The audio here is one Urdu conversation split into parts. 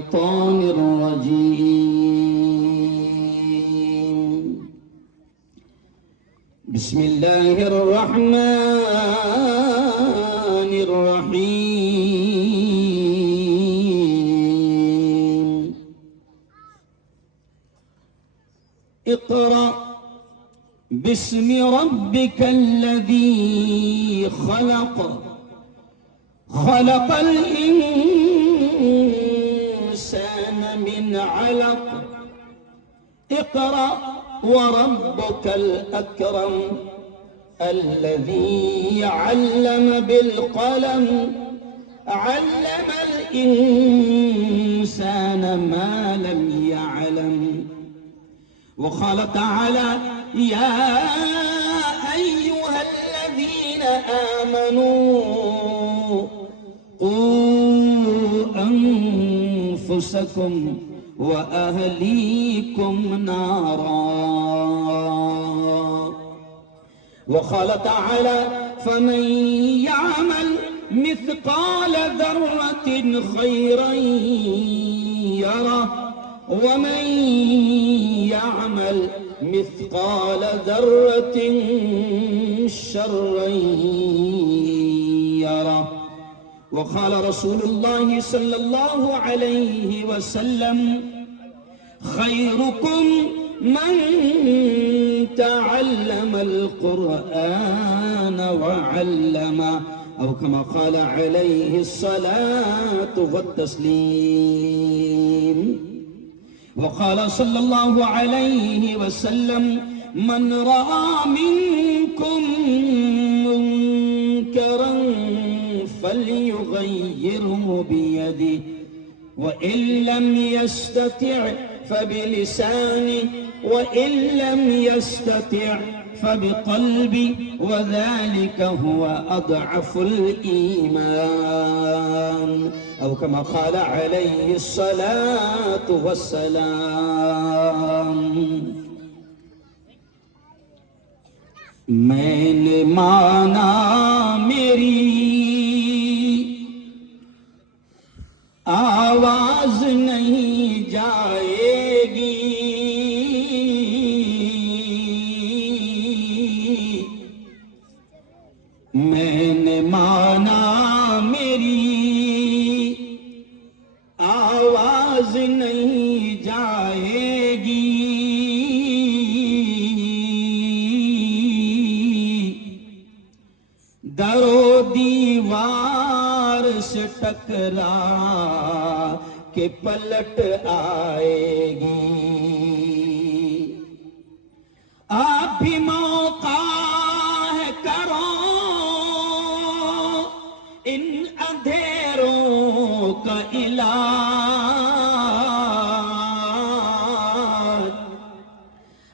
الشيطان الرجيم. بسم الله الرحمن الرحيم. اقرأ باسم ربك الذي خلق خلق الإنسان من علق اقرأ وربك الأكرم الذي علم بالقلم علم الإنسان ما لم يعلم. وقال تعالى يا أيها الذين آمنوا قوا أنفسكم وأهليكم نارا. وقال تعالى فمن يعمل مثقال ذرة خيرا يره ومن يعمل مثقال ذرة شرا يره. وقال رسول الله صلى الله عليه وسلم خيركم من تعلم القرآن وعلمه أو كما قال عليه الصلاة والتسليم. وقال صلى الله عليه وسلم من رأى منكم منكرا فليغيره بيده وإن لم يستطع فبلسانه وإن لم يستطع فبقلبه وذلك هو أضعف الإيمان أو كما قال عليه الصلاة والسلام. میں نے مانا میری آواز نہیں جائے گی میں نے مانا میری آواز نہیں جائے گی در و دیوار سے ٹکرا کے پلٹ آئے گی. آپ بھی موقع ہے کرو ان اندھیروں کا علاج.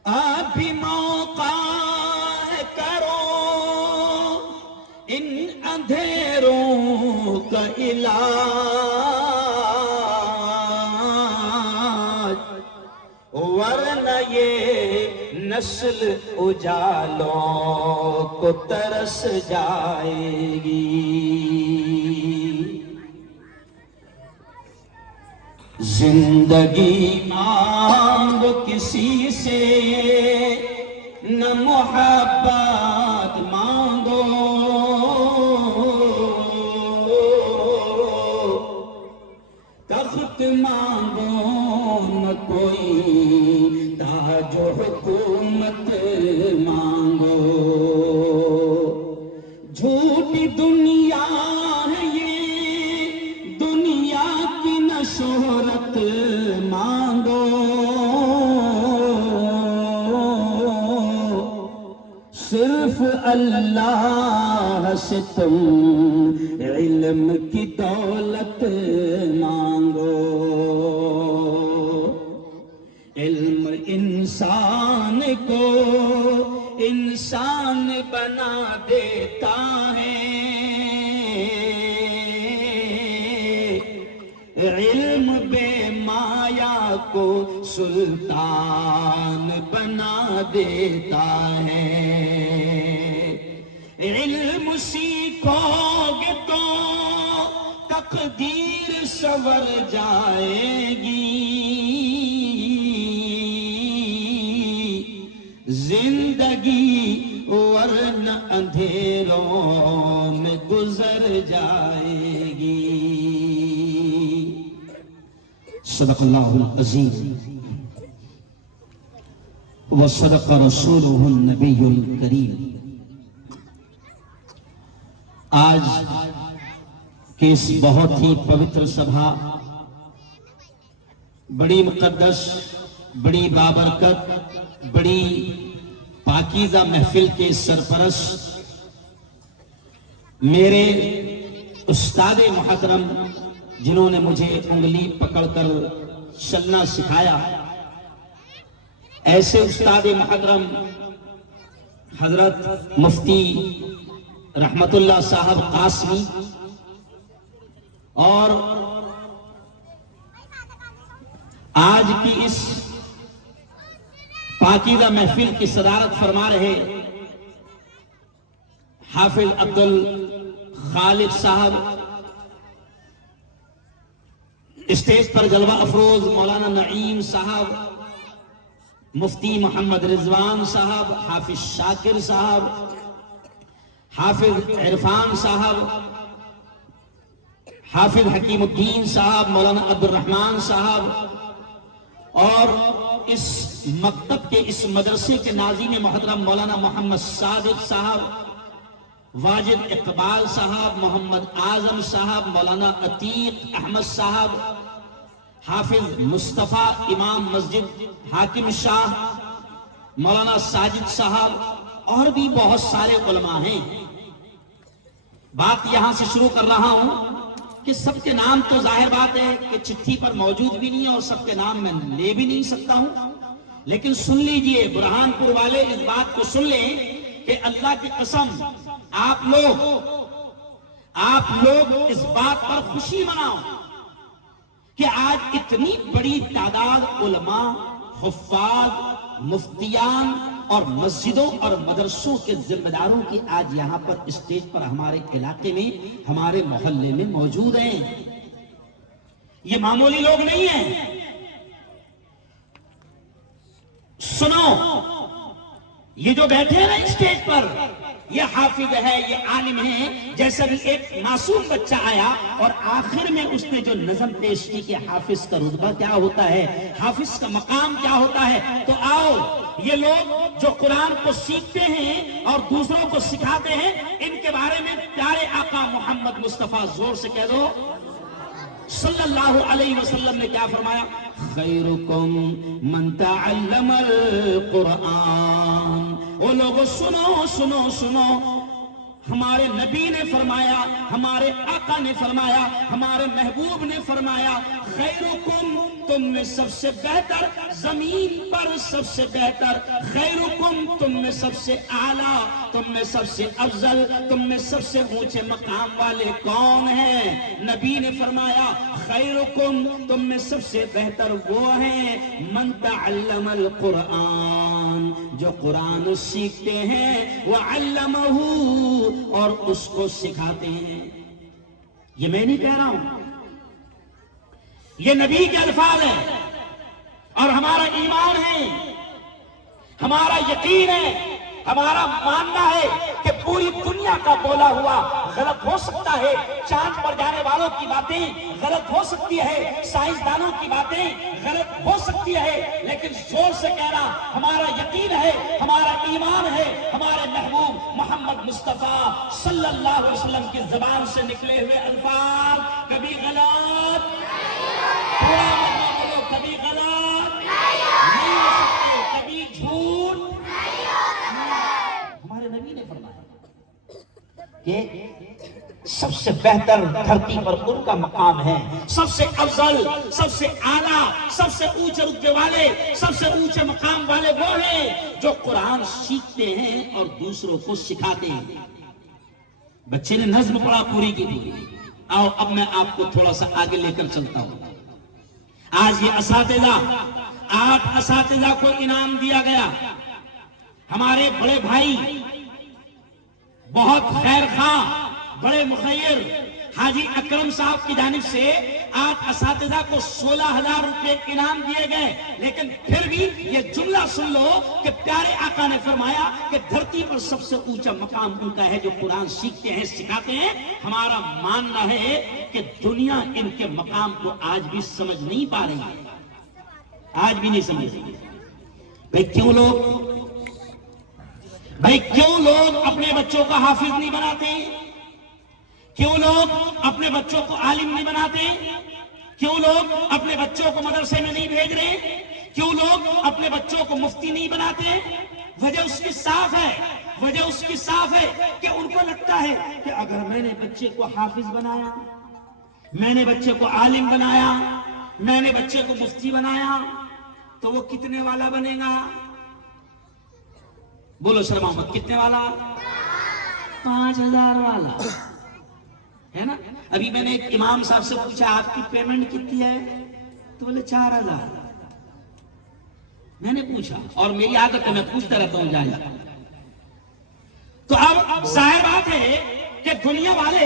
آپ بھی موقع ہے کرو ان اندھیروں کا علاج ورنہ یہ نسل اجالوں کو ترس جائے گی. زندگی مانگو کسی سے نہ محبت مانگو تخت مانگو نہ کوئی تاج و حکومت مانگو. جھوٹی دنیا ہے یہ دنیا کی نہ شہرت مانگو صرف اللہ سے تم علم کی دولت مانگو. علم انسان کو انسان بنا دیتا ہے. علم بے مایا کو سلطان بنا دیتا ہے. علم سیکھو گے تو تقدیر سنور جائے اندھیروں میں گزر جائے گی۔ صدق اللہ العظیم وصدق رسولہ النبی الکریم۔ آج کے اس بہت ہی پوتر سبھا، بڑی مقدس، بڑی بابرکت، بڑی پاکیزہ محفل کے سرپرست میرے استاد محترم، جنہوں نے مجھے انگلی پکڑ کر چلنا سکھایا، ایسے استاد محترم حضرت مفتی رحمت اللہ صاحب قاسمی، اور آج کی اس پاکیزہ محفل کی صدارت فرما رہے حافظ عبد الخالق صاحب، اسٹیج پر جلوہ افروز مولانا نعیم صاحب، مفتی محمد رضوان صاحب، حافظ شاکر صاحب، حافظ عرفان صاحب، حافظ حکیم الدین صاحب، مولانا عبد الرحمن صاحب، اور اس مکتب کے اس مدرسے کے ناظم محترم مولانا محمد صادق صاحب، واجد اقبال صاحب، محمد اعظم صاحب، مولانا عتیق احمد صاحب، حافظ مصطفیٰ امام مسجد حاکم شاہ، مولانا ساجد صاحب، اور بھی بہت سارے علماء ہیں۔ بات یہاں سے شروع کر رہا ہوں کہ سب کے نام تو ظاہر بات ہے کہ چٹھی پر موجود بھی نہیں ہے اور سب کے نام میں لے بھی نہیں سکتا ہوں، لیکن سن لیجئے، برہان پور والے اس بات کو سن لیں کہ اللہ کی قسم آپ لوگ اس بات پر خوشی مناؤ کہ آج اتنی بڑی تعداد علماء، حفاظ، مفتیان اور مسجدوں اور مدرسوں کے ذمہ داروں کی آج یہاں پر اسٹیج پر ہمارے علاقے میں، ہمارے محلے میں موجود ہیں۔ یہ معمولی لوگ نہیں ہیں۔ سنو، یہ جو بیٹھے ہیں نا اسٹیج پر، یہ حافظ ہے، یہ عالم ہے۔ جیسا بھی ایک معصوم بچہ آیا اور آخر میں اس نے جو نظم پیش کی کہ حافظ کا رتبہ کیا ہوتا ہے، حافظ کا مقام کیا ہوتا ہے، تو آؤ یہ لوگ جو قرآن کو سیکھتے ہیں اور دوسروں کو سکھاتے ہیں، ان کے بارے میں پیارے آقا محمد مصطفیٰ زور سے کہہ دو صلی اللہ علیہ وسلم نے کیا فرمایا؟ خیرکم من تعلم القرآن۔ وہ لوگوں سنو، ہمارے نبی نے فرمایا، ہمارے آقا نے فرمایا، ہمارے محبوب نے فرمایا، خیرکم، تم میں سب سے بہتر، زمین پر سب سے بہتر، خیرکم، تم میں سب سے اعلیٰ، تم میں سب سے افضل، تم میں سب سے اونچے مقام والے کون ہیں؟ نبی نے فرمایا خیرکم، تم میں سب سے بہتر وہ ہیں من تعلم القرآن، جو قرآن سیکھتے ہیں، وعلمہ، اور اس کو سکھاتے ہیں۔ یہ میں نہیں کہہ رہا ہوں، یہ نبی کے الفاظ ہیں، اور ہمارا ایمان ہے، ہمارا یقین ہے، ہمارا ماننا ہے کہ پوری دنیا کا بولا ہوا غلط ہو سکتا ہے، چاند پر جانے والوں کی باتیں غلط ہو سکتی ہے، سائنسدانوں کی باتیں غلط ہو سکتی ہے، لیکن زور سے کہہ رہا، ہمارا یقین ہے، ہمارا ایمان ہے، ہمارے محبوب محمد مصطفیٰ صلی اللہ علیہ وسلم کی زبان سے نکلے ہوئے الفاظ کبھی غلط، پورا مطلب بولو، کبھی غلط نہیں ہو سکتے، کبھی جھوٹ۔ ہمارے نبی نے فرمایا کہ سب سے بہتر دھرتی پر ان کا مقام ہے، سب سے افضل، سب سے اعلیٰ، سب سے اونچے رتبے والے، سب سے اونچے مقام والے وہ ہیں جو قرآن سیکھتے ہیں اور دوسروں کو سکھاتے ہیں۔ بچے نے نظم پڑھا پوری کی پوری۔ آؤ اب میں آپ کو تھوڑا سا آگے لے کر چلتا ہوں۔ آج یہ اساتذہ، 8 اساتذہ کو انعام دیا گیا۔ ہمارے بڑے بھائی، بہت خیر خواہ، بڑے مخیر حاجی اکرم صاحب کی جانب سے آج اساتذہ کو 16,000 روپے انعام دیے گئے، لیکن پھر بھی یہ جملہ سن لو کہ پیارے آقا نے فرمایا کہ دھرتی پر سب سے اونچا مقام ان کا ہے جو قرآن سیکھتے ہیں، سکھاتے ہیں۔ ہمارا ماننا ہے کہ دنیا ان کے مقام کو آج بھی سمجھ نہیں پا رہی ہے، آج بھی نہیں سمجھ رہی۔ بھائی کیوں لوگ اپنے بچوں کو حافظ نہیں بناتے؟ کیوں لوگ اپنے بچوں کو عالم نہیں بناتے؟ کیوں لوگ اپنے بچوں کو مدرسے میں نہیں بھیج رہے؟ کیوں لوگ اپنے بچوں کو مفتی نہیں بناتے؟ وجہ اس کی صاف ہے، وجہ اس کی صاف ہے کہ ان کو لگتا ہے کہ اگر میں نے بچے کو حافظ بنایا، میں نے بچے کو عالم بنایا، میں نے بچے کو مفتی بنایا، تو وہ کتنے والا بنے گا؟ بولو شرما مت، کتنے والا؟ 5,000 والا ہے نا۔ ابھی میں نے ایک امام صاحب سے پوچھا آپ کی پیمنٹ کتنی ہے؟ تو بولے 4,000۔ میں نے پوچھا، اور میری عادت ہے میں پوچھتا رہتا ہوں جایا۔ تو اب ظاہر بات ہے کہ دنیا والے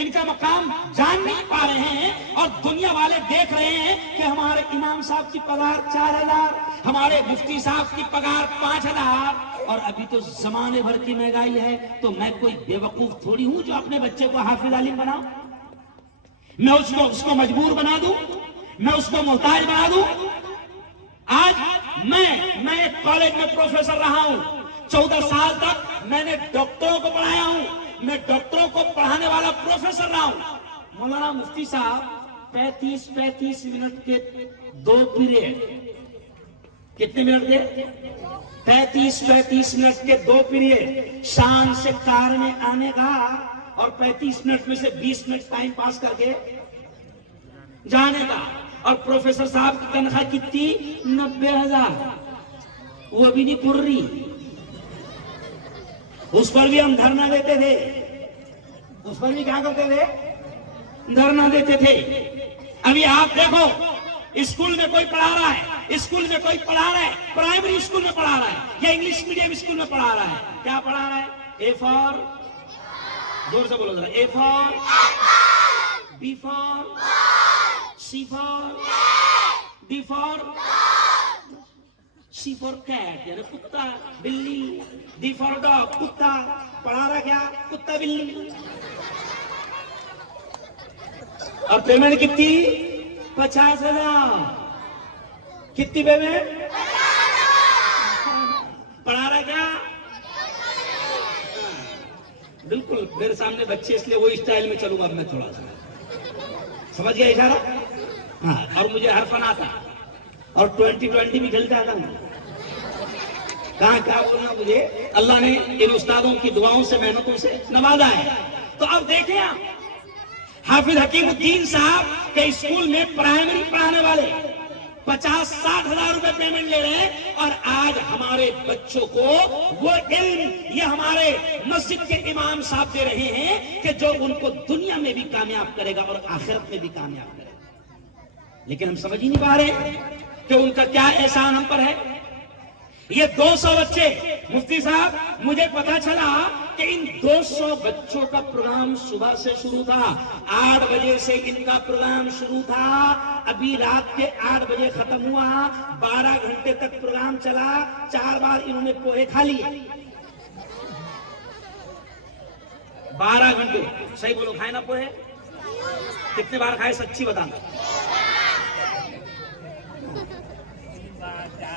ان کا مقام جان نہیں پا رہے ہیں، اور دنیا والے دیکھ رہے ہیں کہ ہمارے امام صاحب کی پگار 4,000، ہمارے مفتی صاحب کی پگار 5,000، اور ابھی تو زمانے بھر کی مہنگائی ہے، تو میں کوئی بے وقوف تھوڑی ہوں جو اپنے بچے کو حافظ عالم بناؤں، میں اس کو مجبور بنا دوں، میں اس کو محتاج بنا دوں۔ آج میں ایک کالج میں پروفیسر رہا ہوں، 14 سال تک میں نے ڈاکٹروں کو پڑھایا ہوں، میں ڈاکٹروں کو پڑھانے والا پروفیسر رہا ہوں۔ مولانا مفتی صاحب 35 منٹ کے 2 پیریڈ، کتنے منٹ کے؟ 35 منٹ کے 2 پیریڈ، شام سے کار میں آنے کا، اور 35 منٹ میں سے 20 منٹ ٹائم پاس کر کے جانے کا۔ اور پروفیسر صاحب کی تنخواہ کتنی؟ 90,000، وہ بھی نہیں پڑ رہی، اس پر بھی ہم دھرنا دیتے تھے، اس پر بھی کیا کرتے تھے؟ دھرنا دیتے تھے۔ ابھی آپ دیکھو اسکول میں کوئی پڑھا رہا ہے، اسکول میں کوئی پڑھا رہا ہے، پرائمری اسکول میں پڑھا رہا ہے یا انگلش میڈیم اسکول میں پڑھا رہا ہے، کیا پڑھا رہا ہے؟ اے فار، زور سے بولو ذرا، A for, B for, C for, D for, C for cat یعنی کتا بلی، ڈی فار ڈاگ کتا، پڑھا رہا کیا؟ کتا بلی۔ اور پیمنٹ کتنی؟ 50,000۔ کتنی پیمنٹ؟ پڑھا رہا کیا؟ بالکل میرے سامنے بچے، اس لیے وہی اسٹائل میں چلوں گا میں تھوڑا سا، سمجھ گیا اشارہ؟ ہاں، اور مجھے ہر فن آتا، اور 2020 بھی کھیلتا تھا۔ کہاں کیا بولنا مجھے، اللہ نے ان استادوں کی دعاؤں سے، محنتوں سے نوازا ہے۔ تو اب دیکھیں آپ، حافظ حکیم الدین صاحب کے اسکول میں پرائمری پڑھانے والے 50-60 ہزار روپے پیمنٹ لے رہے ہیں، اور آج ہمارے بچوں کو وہ علم یہ ہمارے مسجد کے امام صاحب دے رہے ہیں کہ جو ان کو دنیا میں بھی کامیاب کرے گا اور آخرت میں بھی کامیاب کرے گا۔ لیکن ہم سمجھ ہی نہیں پا رہے کہ ان کا کیا احسان ہم پر ہے۔ یہ 200 بچے، مفتی صاحب مجھے پتا چلا کہ ان 200 بچوں کا پروگرام صبح سے شروع تھا، 8 بجے سے ان کا پروگرام شروع تھا، ابھی رات کے 8 بجے ختم ہوا، 12 گھنٹے تک پروگرام چلا، 4 بار انہوں نے پوہے کھا لیے۔ 12 گھنٹے، صحیح بولو، کھائے نا پوہے؟ کتنے بار کھائے سچی بتانا؟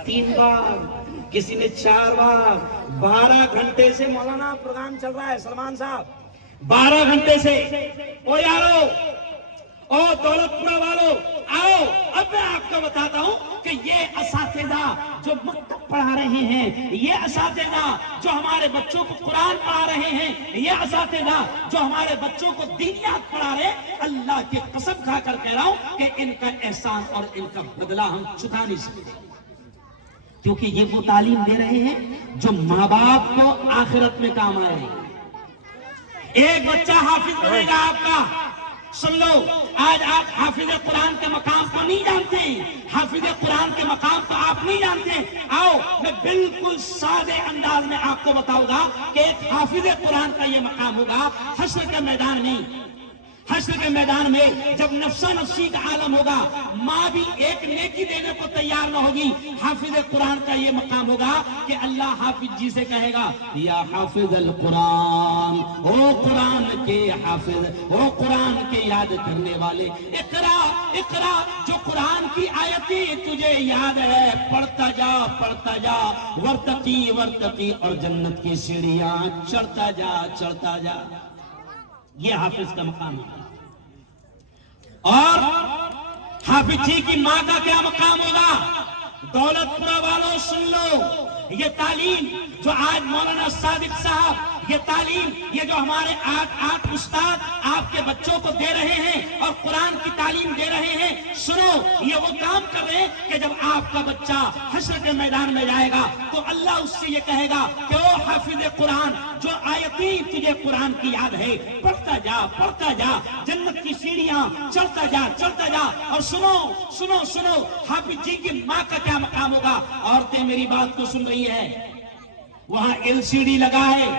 3 بار، کسی نے 4 بار۔ 12 گھنٹے سے مولانا پروگرام چل رہا ہے سلمان صاحب، 12 گھنٹے سے۔ او یارو، او دولت پورہ والو، آؤ اب میں آپ کو بتاتا ہوں کہ یہ اساتذہ جو مکتب پڑھا رہے ہیں، یہ اساتذہ جو ہمارے بچوں کو قرآن پڑھا رہے ہیں، یہ اساتذہ جو ہمارے بچوں کو دینیات پڑھا رہے ہیں، اللہ کی قسم کھا کر کہہ رہا ہوں کہ ان کا احسان اور ان کا بدلہ ہم چکا نہیں سکتے، کیونکہ یہ وہ تعلیم دے رہے ہیں جو ماں باپ کو آخرت میں کام آئے گی۔ ایک بچہ حافظ بنے گا آپ کا، سن لو، آج آپ حافظ قرآن کے مقام کو نہیں جانتے، حافظ قرآن کے مقام کو آپ نہیں جانتے۔ آؤ میں بالکل سادے انداز میں آپ کو بتاؤں گا کہ ایک حافظ قرآن کا یہ مقام ہوگا حشر کے میدان میں۔ حشر کے میدان میں جب نفسا نفسی کا عالم ہوگا، ماں بھی ایک نیکی دینے کو تیار نہ ہوگی، حافظ قرآن کا یہ مقام ہوگا کہ اللہ حافظ جی سے کہے گا یا حافظ القرآن، او قرآن کے حافظ، او قرآن کے یاد کرنے والے، اقرا اقرا، جو قرآن کی آیتیں تجھے یاد ہے پڑھتا جا پڑھتا جا، ورتقی ورتقی، اور جنت کی سیڑھیاں چڑھتا جا چڑھتا جا۔ یہ حافظ کا مقام ہے۔ اور حافظ جی کی ماں کا کیا مقام ہوگا؟ دولت پورہ والوں سن لو، یہ تعلیم جو آج مولانا صادق صاحب، یہ تعلیم، یہ جو ہمارے آٹھ استاد آپ کے بچوں کو دے رہے ہیں اور قرآن کی تعلیم دے رہے ہیں، سنو، یہ وہ کام کر رہے ہیں کہ جب آپ کا بچہ حشر کے میدان میں جائے گا تو اللہ اس سے یہ کہے گا کہ او حافظ قرآن، جو آیتیں تجھے قرآن کی یاد ہے پڑھتا جا، جنت کی سیڑھیاں چڑھتا جا چڑھتا جا۔ اور سنو سنو سنو، حافظ جی کی ماں کا کیا مقام ہوگا؟ عورتیں میری بات کو سن رہی ہے، وہاں LCD لگا ہے،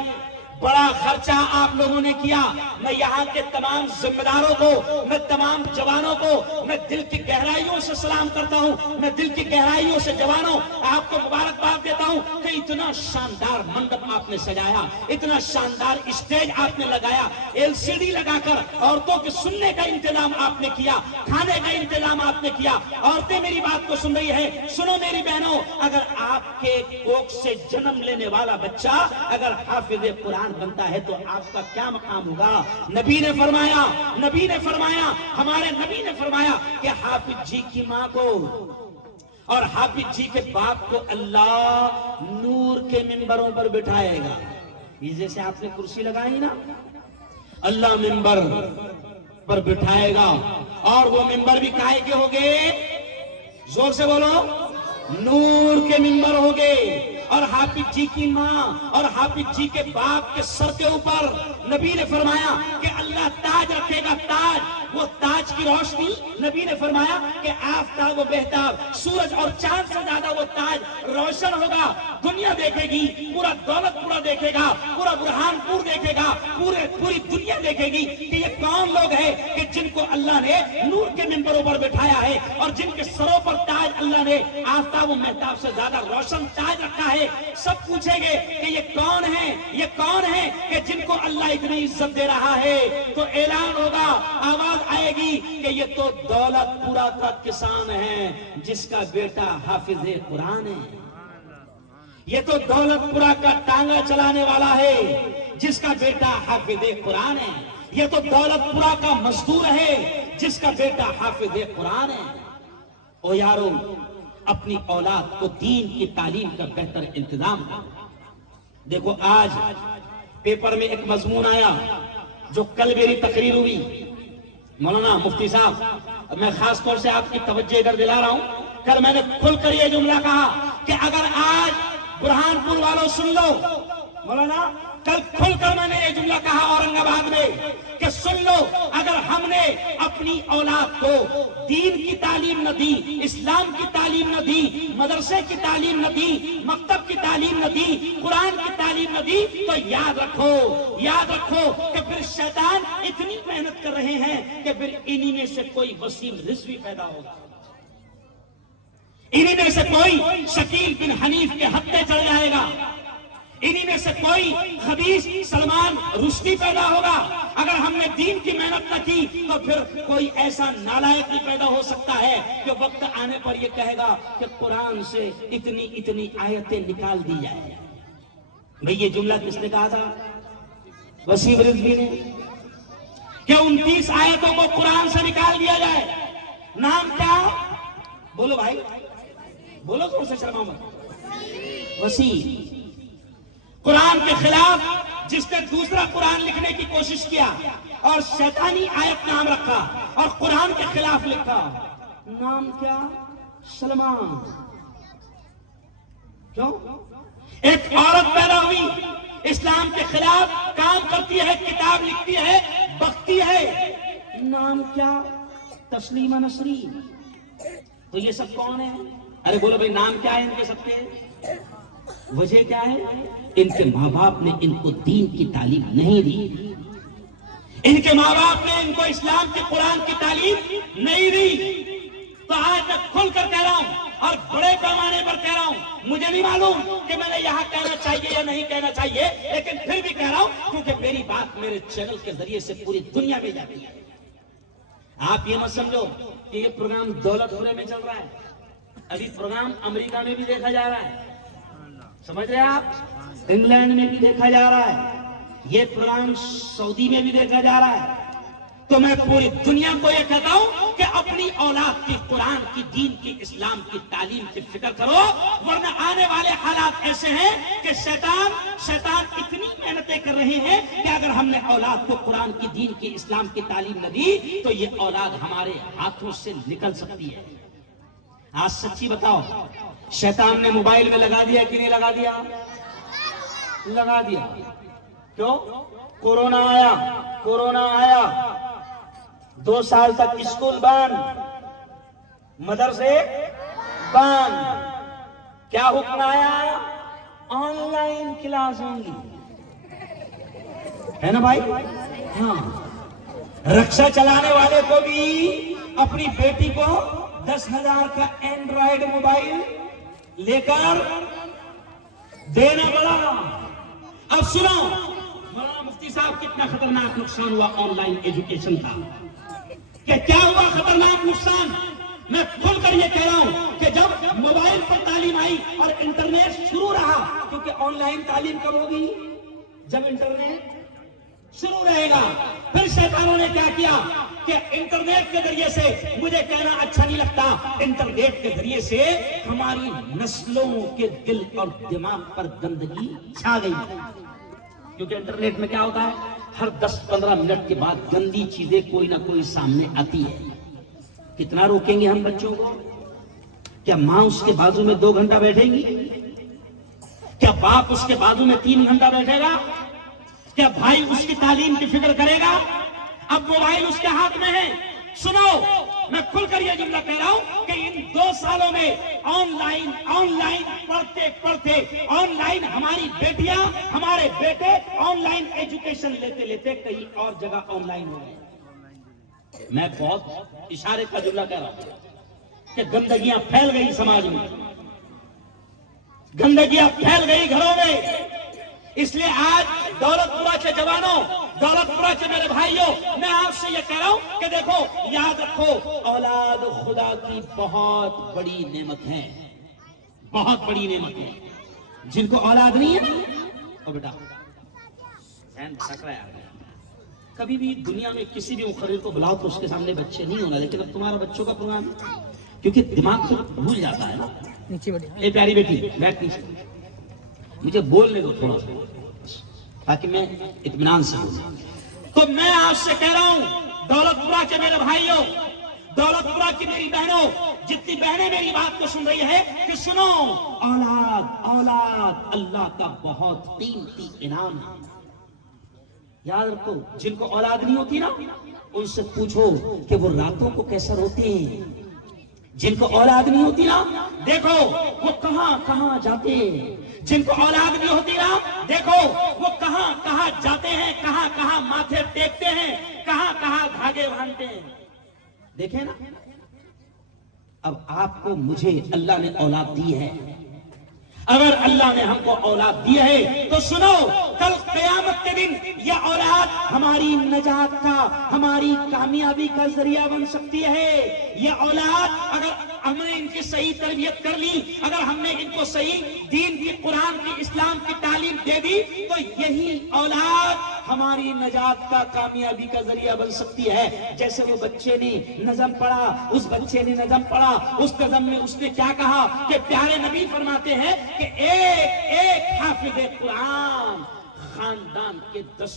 بڑا خرچہ آپ لوگوں نے کیا۔ میں یہاں کے تمام ذمہ داروں کو، میں تمام جوانوں کو، میں دل کی گہرائیوں سے سلام کرتا ہوں، میں دل کی گہرائیوں سے جوانوں آپ کو مبارکباد دیتا ہوں کہ اتنا شاندار منڈپ آپ نے سجایا، اتنا شاندار اسٹیج آپ نے لگایا، LCD لگا کر عورتوں کے سننے کا انتظام آپ نے کیا، کھانے کا انتظام آپ نے کیا۔ عورتیں میری بات کو سن رہی ہے، سنو میری بہنوں، اگر آپ کے کوکھ سے جنم لینے والا بچہ اگر حافظ قرآن بنتا ہے تو آپ کا کیا مقام ہوگا؟ نبی نے فرمایا، ہمارے نبی نے فرمایا کہ حافظ جی کی ماں کو اور حافظ جی کے باپ کو اللہ نور کے منبروں پر بٹھائے گا۔ یہ جیسے آپ نے کرسی لگائی نا، اللہ منبر پر بٹھائے گا، اور وہ منبر بھی کائے کے ہوگے؟ زور سے بولو، نور کے منبر ہوگے۔ اور حافظ جی کی ماں اور حافظ جی کے باپ کے سر کے اوپر نبی نے فرمایا کہ اللہ تاج رکھے گا، تاج، وہ تاج کی روشنی نبی نے فرمایا کہ آفتاب و بہتاب، سورج اور چاند سے زیادہ وہ تاج روشن ہوگا۔ دنیا دیکھے گی، پورا دولت پورا دیکھے گا، پورا برہان پور دیکھے گا، پوری دنیا دیکھے گی کہ یہ کون لوگ ہیں کہ جن کو اللہ نے نور کے منبروں پر بٹھایا ہے اور جن کے سروں پر تاج اللہ نے آفتاب و مہتاب سے زیادہ روشن تاج رکھا ہے۔ سب پوچھیں گے کہ یہ کون ہے کہ جن کو اللہ اتنی عزت دے رہا ہے؟ تو اعلان ہوگا، آواز آئے گی کہ یہ تو دولت پورا کا کسان ہے جس کا بیٹا حافظ قرآن ہے، یہ تو دولت پورا کا ٹانگا چلانے والا ہے جس کا بیٹا حافظ قرآن ہے، یہ تو دولت پورا کا مزدور ہے جس کا بیٹا حافظ قرآن ہے۔ او یارو، اپنی اولاد کو دین کی تعلیم کا بہتر انتظام کرو۔ دیکھو آج پیپر میں ایک مضمون آیا، جو کل میری تقریر ہوئی، مولانا مفتی صاحب، میں خاص طور سے آپ کی توجہ ادھر دلا رہا ہوں، کل میں نے کھل کر یہ جملہ کہا کہ اگر آج برہان پور والوں سن لو، مولانا کل کھل کر میں نے یہ جملہ کہا اورنگ آباد میں کہ سن لو، اگر ہم نے اپنی اولاد کو دین کی تعلیم نہ دی، اسلام کی تعلیم نہ دی، مدرسے کی تعلیم نہ دی، مکتب کی تعلیم نہ دی، قرآن کی تعلیم نہ دی، تو یاد رکھو کہ پھر شیطان اتنی محنت کر رہے ہیں کہ پھر انہی میں سے کوئی وسیم رضوی پیدا ہوگا، انہی میں سے کوئی شکیل بن حنیف کے ہتھے چڑھ جائے گا، انہی میں سے کوئی خبیث سلمان رشدی پیدا ہوگا۔ اگر ہم نے دین کی محنت نہ کی تو پھر کوئی ایسا نالائق بھی پیدا ہو سکتا ہے کہ وقت آنے پر یہ کہے گا کہ قرآن سے اتنی آیتیں نکال دی جائے۔ بھئی یہ جملہ کس نے کہا تھا؟ وسیم رضوی نے، کہ 29 آیتوں کو قرآن سے نکال دیا جائے۔ نام کیا؟ بولو بھائی، بولو زور سے، شرما مت۔ وسیم، قرآن کے خلاف جس نے دوسرا قرآن لکھنے کی کوشش کیا اور شیطانی آیت نام رکھا اور قرآن کے خلاف لکھا، نام کیا؟ سلمان۔ کیوں؟ ایک عورت پیدا ہوئی، اسلام کے خلاف کام کرتی ہے، کتاب لکھتی ہے، بکتی ہے، نام کیا؟ تسلیمہ نسرین۔ تو یہ سب کون ہے؟ ارے بولو بھائی، نام کیا ہے ان کے سب کے؟ وجہ کیا ہے؟ ان کے ماں باپ نے ان کو دین کی تعلیم نہیں دی، ان کے ماں باپ نے ان کو اسلام کے قرآن کی تعلیم نہیں دی. تو آج میں کھل کر کہہ رہا ہوں اور بڑے پیمانے پر کہہ رہا ہوں, مجھے نہیں معلوم کہ میں نے یہاں کہنا چاہیے یا نہیں کہنا چاہیے, لیکن پھر بھی کہہ رہا ہوں کیونکہ میری بات میرے چینل کے ذریعے سے پوری دنیا میں جاتی ہے. آپ یہ مت سمجھو کہ یہ پروگرام دولت پورے میں چل رہا ہے, ابھی پروگرام امریکہ میں بھی دیکھا جا رہا ہے, سمجھ رہے آپ, انگلینڈ میں بھی دیکھا جا رہا ہے, یہ پروگرام سعودی میں بھی دیکھا جا رہا ہے. تو میں پوری دنیا کو یہ کہتا ہوں کہ اپنی اولاد کی قرآن کی, دین کی, اسلام کی تعلیم کی فکر کرو, ورنہ آنے والے حالات ایسے ہیں کہ شیطان اتنی محنتیں کر رہے ہیں کہ اگر ہم نے اولاد کو قرآن کی, دین کی, اسلام کی تعلیم نہ دی تو یہ اولاد ہمارے ہاتھوں سے نکل سکتی ہے. آج سچی بتاؤ, شیطان نے موبائل میں لگا دیا کہ نہیں لگا دیا؟ لگا دیا. کیوں؟ کورونا آیا, 2 سال تک اسکول بند, مدرسے بند. کیا حکم آیا؟ آن لائن کلاس ہوں گی, ہے نا بھائی؟ ہاں. رکشا چلانے والے کو بھی اپنی بیٹی کو 10,000 کا اینڈرائیڈ موبائل لے کر دینا پڑا. اب سنو مولانا مفتی صاحب, کتنا خطرناک نقصان ہوا آن لائن ایجوکیشن کا. کہ کیا ہوا خطرناک نقصان؟ میں کھل کر یہ کہہ رہا ہوں کہ جب موبائل پر تعلیم آئی اور انٹرنیٹ شروع رہا, کیونکہ آن لائن تعلیم کب ہوگی؟ جب انٹرنیٹ شروع رہے گا. پھر شیطانوں نے کیا کیا کہ انٹرنیٹ کے ذریعے سے, مجھے کہنا اچھا نہیں لگتا, انٹرنیٹ کے ذریعے سے ہماری نسلوں کے دل اور دماغ پر گندگی چھا گئی. کیونکہ انٹرنیٹ میں کیا ہوتا ہے, ہر 10-15 منٹ کے بعد گندی چیزیں کوئی نہ کوئی سامنے آتی ہے. کتنا روکیں گے ہم بچوں کو؟ کیا ماں اس کے بازو میں 2 گھنٹہ بیٹھے گی؟ کیا باپ اس کے بازو میں 3 گھنٹہ بیٹھے گا؟ کیا بھائی اس کی تعلیم کی فکر کرے گا؟ اب موبائل اس کے ہاتھ میں ہے. سنو, میں کھل کر یہ جملہ کہہ رہا ہوں کہ ان 2 سالوں میں آن لائن پڑھتے آن لائن ہماری بیٹیاں, ہمارے بیٹے آن لائن ایجوکیشن لیتے کہیں اور جگہ آن لائن ہو گئے. میں بہت اشارے کا جملہ کہہ رہا ہوں کہ گندگیاں پھیل گئی سماج میں, گندگیاں پھیل گئی گھروں میں. اس لیے آج دولت پورہ کے جوانوں, دولت پورہ کے میرے بھائیوں, میں آپ سے یہ کہہ رہا ہوں کہ دیکھو, یاد رکھو, اولاد خدا کی بہت بڑی نعمت ہے, بہت بڑی نعمت ہے. جن کو اولاد نہیں ہے, او بیٹا کبھی بھی دنیا میں کسی بھی مقرر کو بلاؤ تو اس کے سامنے بچے نہیں ہونا, لیکن اب تمہارا بچوں کا پروگرام ہے, کیونکہ دماغ سے بھول جاتا ہے نا. اے پیاری بیٹی بیٹھ نیچے, مجھے بولنے دو تھوڑا سا تاکہ میں اطمینان سے بولوں. تو میں آپ سے کہہ رہا ہوں, دولت پورہ کے میرے بھائیوں, دولت پورہ کی میری بہنوں, جتنی بہنیں میری بات کو سن رہی ہے کہ سنو, اولاد اللہ کا بہت قیمتی انعام ہے. یاد رکھو, جن کو اولاد نہیں ہوتی نا, ان سے پوچھو کہ وہ راتوں کو کیسا روتے ہیں. جن کو اولاد نہیں ہوتی نا, دیکھو وہ کہاں کہاں جاتے ہیں. جن کو اولاد نہیں ہوتی نا, دیکھو وہ کہاں کہاں جاتے ہیں, کہاں کہاں ماتھے ٹیکتے ہیں, کہاں کہاں دھاگے باندھتے ہیں. دیکھیں نا, اب آپ کو مجھے اللہ نے اولاد دی ہے. اگر اللہ نے ہم کو اولاد دی ہے تو سنو, کل قیامت کے دن یہ اولاد ہماری نجات کا, ہماری کامیابی کا ذریعہ بن سکتی ہے. یہ اولاد اگر ہم نے ان کی صحیح تربیت کر لی, اگر ہم نے ان کو صحیح دین کی, قرآن کی, اسلام کی تعلیم دے دی, تو یہی اولاد ہماری نجات کا, کامیابی کا ذریعہ بن سکتی ہے. جیسے وہ بچے نے نظم پڑھا, اس بچے نے نظم پڑھا, اس نظم میں اس نے کیا کہا کہ پیارے نبی فرماتے ہیں کہ ایک ایک حافظ قرآن خاندان کے 10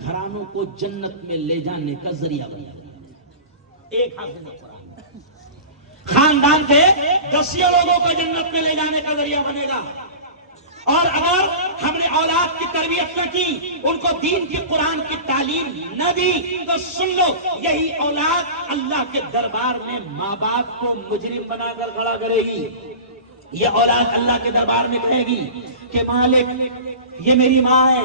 گھرانوں کو جنت میں لے جانے کا ذریعہ بنے گا. ایک حافظ قرآن خاندان کے 10 لوگوں کو جنت میں لے جانے کا ذریعہ بنے گا. اور اگر ہم نے اولاد کی تربیت نہ کی, ان کو دین کی, قرآن کی تعلیم نہ دی, تو سن لو, یہی اولاد اللہ کے دربار میں ماں باپ کو مجرم بنا کر کھڑا کرے گی. یہ اولاد اللہ کے دربار میں کہے گی کہ مالک یہ میری ماں ہے,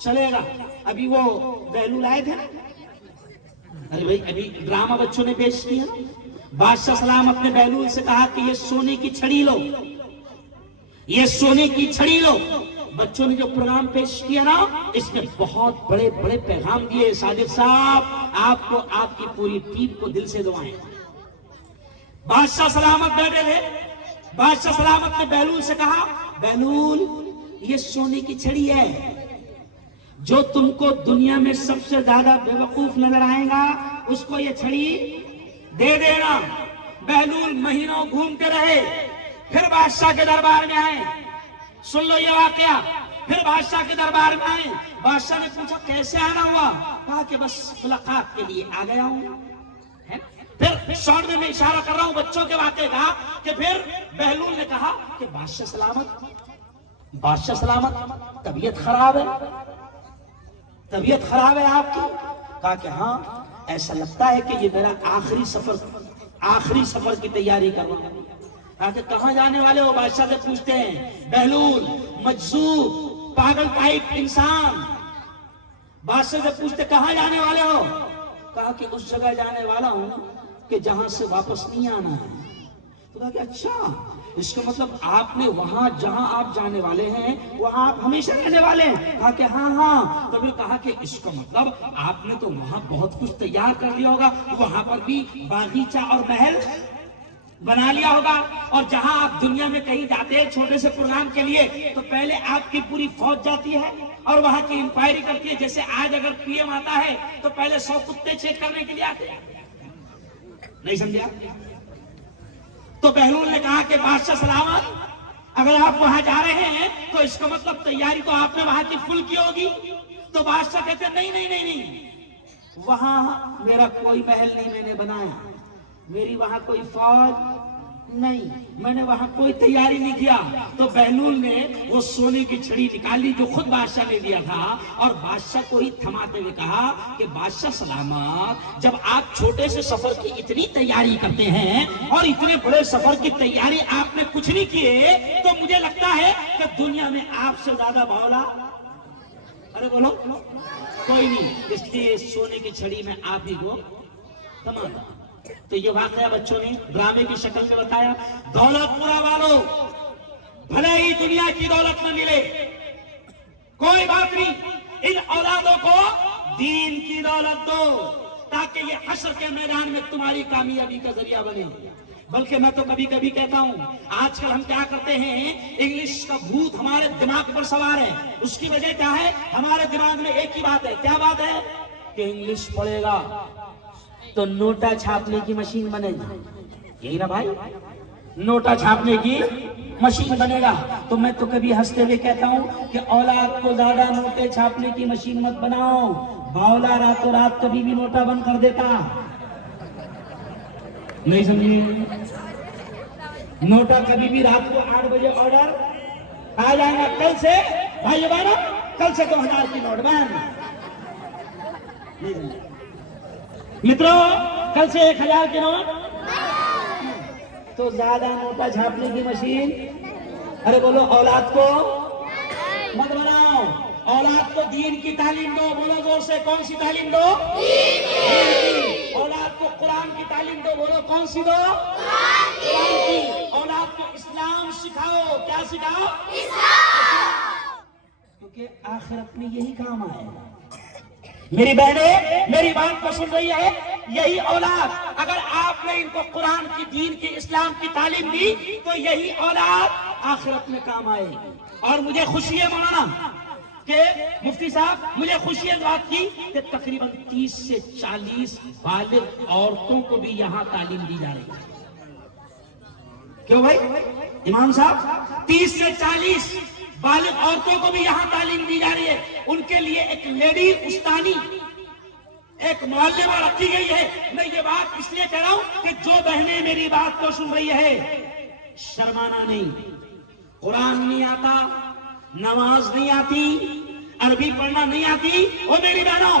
چلے گا. ابھی وہ بہلول آئے تھے نا, ارے بھائی ابھی ڈرامہ بچوں نے پیش کیا. بادشاہ سلام اپنے بہلول سے کہا کہ یہ سونے کی چھڑی لو, یہ سونے کی چھڑی لو. بچوں نے جو پروگرام پیش کیا نا, اس میں بہت بڑے بڑے پیغام دیے. صادق صاحب آپ کو آپ کی پوری ٹیم کو دل سے دعائیں. بادشاہ سلامت بیٹھے تھے. بادشاہ سلامت نے بہلول سے کہا, بہلول یہ سونے کی چھڑی ہے, جو تم کو دنیا میں سب سے زیادہ بے وقوف نظر آئے گا اس کو یہ چھڑی دے دینا. بہلول مہینوں گھومتے رہے, پھر بادشاہ کے دربار میں آئے. سن لو یہ واقعہ. پھر بادشاہ کے دربار میں آئے. بادشاہ نے پوچھا کیسے آنا ہوا؟ کہا کہ بس ملاقات کے لیے آ گیا ہوں. پھر شارٹ میں اشارہ کر رہا ہوں بچوں کے واقعے کا کہ پھر بہلول نے کہا کہ بادشاہ سلامت, بادشاہ سلامت طبیعت خراب ہے, طبیعت خراب ہے آپ کی؟ کہا کہ ہاں ایسا لگتا ہے کہ یہ میرا آخری سفر کی تیاری کر رہا ہوں. کہا کہ کہاں جانے والے ہو؟ بادشاہ سے پوچھتے ہیں. بہلول مجذوب پاگل ٹائپ انسان بادشاہ سے پوچھتے کہاں جانے والے ہو؟ کہا کہ اس جگہ جانے والا ہوں کہ جہاں سے واپس نہیں آنا ہے. تو کہا کہ اچھا, اس کا مطلب آپ نے وہاں جہاں آپ جانے والے ہیں وہاں آپ ہمیشہ رہنے والے ہیں؟ کہا کہ ہاں. تو پھر کہا کہ اس کا مطلب آپ نے تو وہاں بہت کچھ تیار کر لیا ہوگا, وہاں پر بھی باغیچہ اور محل بنا لیا ہوگا, اور جہاں آپ دنیا میں کہیں جاتے ہیں چھوٹے سے پروگرام کے لیے تو پہلے آپ کی پوری فوج جاتی ہے اور وہاں کی انکوائری کرتی ہے. جیسے آج اگر پی ایم آتا ہے تو پہلے 100 کتے چیک کرنے کے لیے آتے ہیں. نہیں سمجھا؟ تو بہلول نے کہا کہ بادشاہ سلامت اگر آپ وہاں جا رہے ہیں تو اس کا مطلب تیاری تو آپ نے وہاں کی فل کی ہوگی. تو بادشاہ کہتے نہیں, وہاں میرا کوئی محل نہیں میں نے بنایا, میری وہاں کوئی فوج نہیں, میں نے وہاں کوئی تیاری نہیں کیا. تو بہلول نے وہ سونے کی چھڑی نکالی جو خود بادشاہ نے دیا تھا, اور بادشاہ کو ہی تھماتے ہوئے کہا کہ بادشاہ سلامت, جب آپ چھوٹے سے سفر کی اتنی تیاری کرتے ہیں اور اتنے بڑے سفر کی تیاری آپ نے کچھ نہیں کیے, تو مجھے لگتا ہے کہ دنیا میں آپ سے زیادہ بولا ارے بولو کوئی نہیں. اس لیے سونے کی چھڑی میں آپ ہی کو تھما. تو یہ واقعہ بچوں نے ڈرامے کی شکل میں بتایا. دولت پورا والو, بھلے ہی دنیا کی دولت نہ ملے کوئی بات نہیں, ان اولادوں کو دین کی دولت دو تاکہ یہ حشر کے میدان میں تمہاری کامیابی کا ذریعہ بنے. بلکہ میں تو کبھی کبھی کہتا ہوں, آج کل ہم کیا کرتے ہیں, انگلش کا بھوت ہمارے دماغ پر سوار ہے. اس کی وجہ کیا ہے؟ ہمارے دماغ میں ایک ہی بات ہے. کیا بات ہے؟ کہ انگلش پڑھے گا تو نوٹا چھاپنے کی مشین بنے گی. یہی نا بھائی, نوٹا چھاپنے کی مشین بنے گا. تو میں تو کبھی ہنستے ہوئے کہتا ہوں کہ اولاد کو زیادہ نوٹے چھاپنے کی مشین مت بناؤ, باولا راتوں رات کبھی بھی نوٹا بند کر دیتا. نہیں سمجھے؟ نوٹا کبھی بھی رات کو 8 بجے آرڈر آ جائے گا. کل سے بھائی بہنوں, کل سے 2000 کی نوٹ بند. متروں, کل سے 1000 کی نوٹ. تو زیادہ نوٹا چھاپنے کی مشین, ارے بولو اولاد کو مت بناؤ. اولاد کو دین کی تعلیم دو. بولو زور سے, کون سی تعلیم دو؟ اولاد کو قرآن کی تعلیم دو. بولو کون سی دو؟ قرآن کی. اولاد کو اسلام سکھاؤ. کیا سکھاؤ؟ اسلام. کیونکہ آخرت میں یہی کام آئے گا. میری بہنیں میری بات کو سن رہی ہے, یہی اولاد اگر آپ نے ان کو قرآن کی, دین کی, اسلام کی تعلیم دی تو یہی اولاد آخرت میں کام آئے گی. اور مجھے خوشی ہے مولانا کہ مفتی صاحب, مجھے خوشی اس بات کی کہ تقریباً 30 سے 40 بالغ عورتوں کو بھی یہاں تعلیم دی جا رہی ہے. کیوں بھائی امام صاحب؟ 30 سے 40 بالغ عورتوں کو بھی یہاں تعلیم دی جا رہی ہے. ان کے لیے ایک لیڈی استانی, ایک معلمہ رکھی گئی ہے. میں یہ بات اس لیے کہہ رہا ہوں کہ جو بہنیں میری بات کو سن رہی ہے, شرمانا نہیں. قرآن نہیں آتا, نماز نہیں آتی, عربی پڑھنا نہیں آتی, وہ میری بہنوں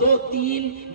2-3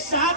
7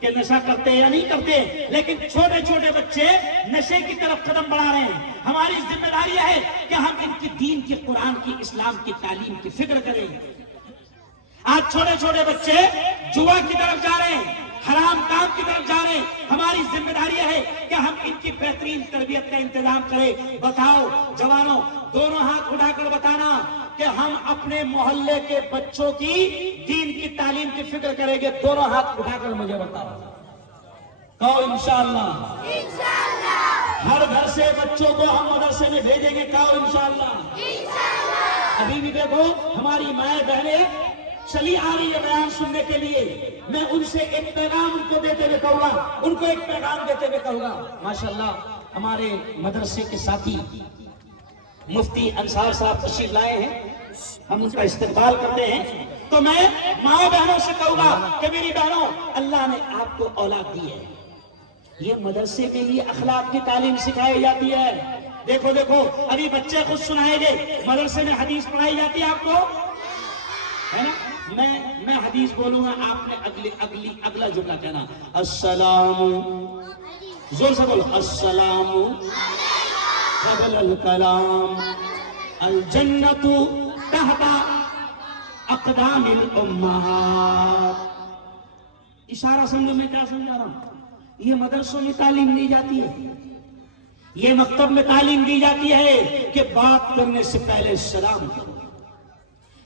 کہ نشہ کرتے یا نہیں کرتے، لیکن چھوٹے چھوٹے بچے نشے کی طرف قدم بڑھا رہے ہیں. ہماری ذمہ داری ہے کہ ہم ان کی دین کی، قرآن کی، اسلام کی تعلیم کی فکر کریں. آج چھوٹے چھوٹے بچے جوا کی طرف جا رہے ہیں، حرام کام کی طرف جا رہے ہیں. ہماری ذمہ داری ہے کہ ہم ان کی بہترین تربیت کا انتظام کریں. بتاؤ جوانوں، دونوں ہاتھ اٹھا کر بتانا کہ ہم اپنے محلے کے بچوں کی دین کی تعلیم کی فکر کریں گے. دونوں ہاتھ اٹھا کر مجھے بتاؤ. کہو انشاءاللہ. ہر گھر سے بچوں کو ہم مدرسے میں بھیجیں گے. کہو انشاءاللہ. ابھی بھی دیکھو ہماری مائیں بہنیں چلی آ رہی ہے بیان سننے کے لیے. میں ان سے ایک پیغام ان کو دیتے ہوئے کہوں گا، ان کو ایک پیغام دیتے ہوئے کہوں گا. ماشاءاللہ ہمارے مدرسے کے ساتھی مفتی انصار صاحب تشریف لائے ہیں، ہم ان کا استقبال کرتے ہیں. تو میں ماں بہنوں سے کہوں گا کہ میری بہنوں، اللہ نے آپ کو اولاد دی ہے، یہ مدرسے میں ہی اخلاق کی تعلیم سکھائی جاتی ہے. دیکھو دیکھو ابھی بچے خود سنائیں گے، مدرسے میں حدیث پڑھائی جاتی ہے آپ کو، ہے نا؟ میں حدیث بولوں گا، آپ نے اگلا جملہ کہنا، السلام، زور سے بولو، السلام قبل الکلام الجنت تحت اقدام الامہات. اشارہ سمجھو میں کیا سمجھا رہا ہوں. یہ مدرسوں میں تعلیم دی جاتی ہے، یہ مکتب میں تعلیم دی جاتی ہے کہ بات کرنے سے پہلے سلام کرو.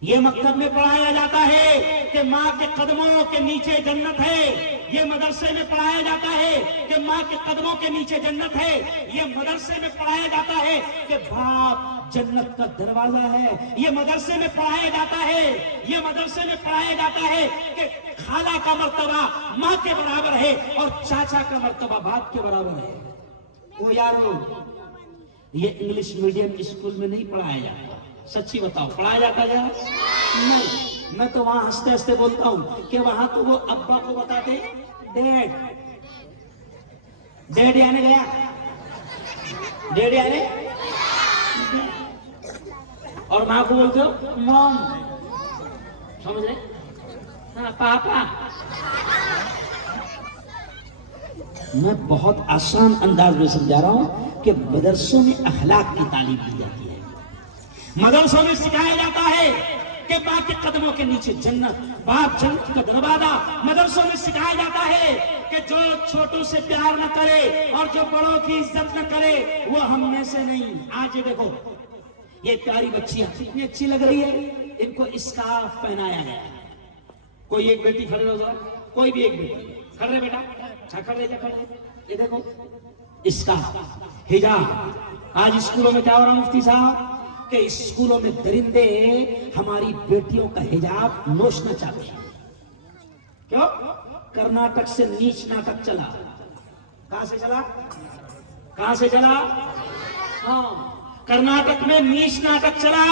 یہ مکتب میں پڑھایا جاتا ہے کہ ماں کے قدموں کے نیچے جنت ہے. یہ مدرسے میں پڑھایا جاتا ہے کہ ماں کے قدموں کے نیچے جنت ہے. یہ مدرسے میں پڑھایا جاتا ہے کہ باپ جنت کا دروازہ ہے. یہ مدرسے میں پڑھایا جاتا ہے، یہ مدرسے میں پڑھایا جاتا ہے کہ خالہ کا مرتبہ ماں کے برابر ہے اور چاچا کا مرتبہ باپ کے برابر ہے. وہ یارو، یہ انگلش میڈیم اسکول میں نہیں پڑھایا جاتا. سچی بتاؤ پڑھایا جاتا ہے؟ نہیں. میں تو وہاں ہنستے ہنستے بولتا ہوں کہ وہاں تو وہ ابا کو بتاتے ڈیڈ، ڈیڈ یعنی گیا، ڈیڈ یعنی، اور ماں کو بولتے ہو مام. سمجھ رہے؟ ہاں پاپا. میں بہت آسان انداز میں سمجھا رہا ہوں کہ مدرسوں میں اخلاق کی تعلیم دی جاتی ہے. مدرسوں میں سکھایا جاتا ہے کہ ماں کے قدموں کے نیچے جنت، باپ جنت کا دروازہ. مدرسوں میں سکھایا جاتا ہے کہ جو چھوٹوں سے پیار نہ کرے اور جو بڑوں کی عزت نہ کرے وہ ہم میں سے نہیں. آج یہ دیکھو یہ پیاری بچیاں کتنی اچھی لگ رہی ہے، ان کو اسکارف پہنایا گیا. کوئی ایک بیٹی کھڑے ہو جائے، کوئی بھی ایک بیٹی کھڑے بیٹا، اچھا کھڑے جا کھڑے. یہ دیکھو اسکارف، حجاب. آج اسکولوں میں کیا ہو رہا مفتی صاحب کہ اسکولوں میں درندے ہماری بیٹیوں کا حجاب نوچنا چاہتے ہیں. کیوں؟ کرناٹک سے نیچ ناٹک چلا. کہاں سے چلا؟ کہاں سے چلا؟ ہاں کرناٹک میں نیچ ناٹک چلا.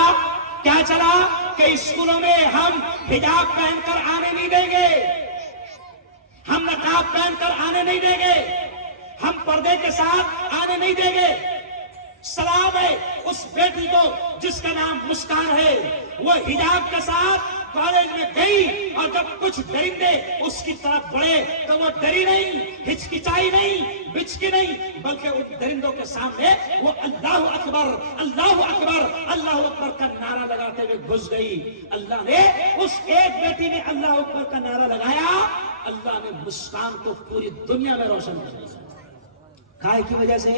کیا چلا کہ اسکولوں میں ہم حجاب پہن کر آنے نہیں دیں گے، ہم نقاب پہن کر آنے نہیں دیں گے، ہم پردے کے ساتھ آنے نہیں دیں گے. سلام ہے اس بیٹی کو جس کا نام مسکان ہے، وہ حجاب کے ساتھ کالج میں گئی اور جب کچھ درندے اس کی طرف بڑھے تو وہ ڈری نہیں، ہچکچائی نہیں، بچکی نہیں، بلکہ ان درندوں کے سامنے وہ اللہ اکبر اللہ اکبر اللہ اکبر کا نعرہ لگاتے ہوئے گھس گئی. اللہ نے اس ایک بیٹی نے اللہ اکبر کا نعرہ لگایا، اللہ نے مسکان کو پوری دنیا میں روشن کر دیا. کائے کی وجہ سے؟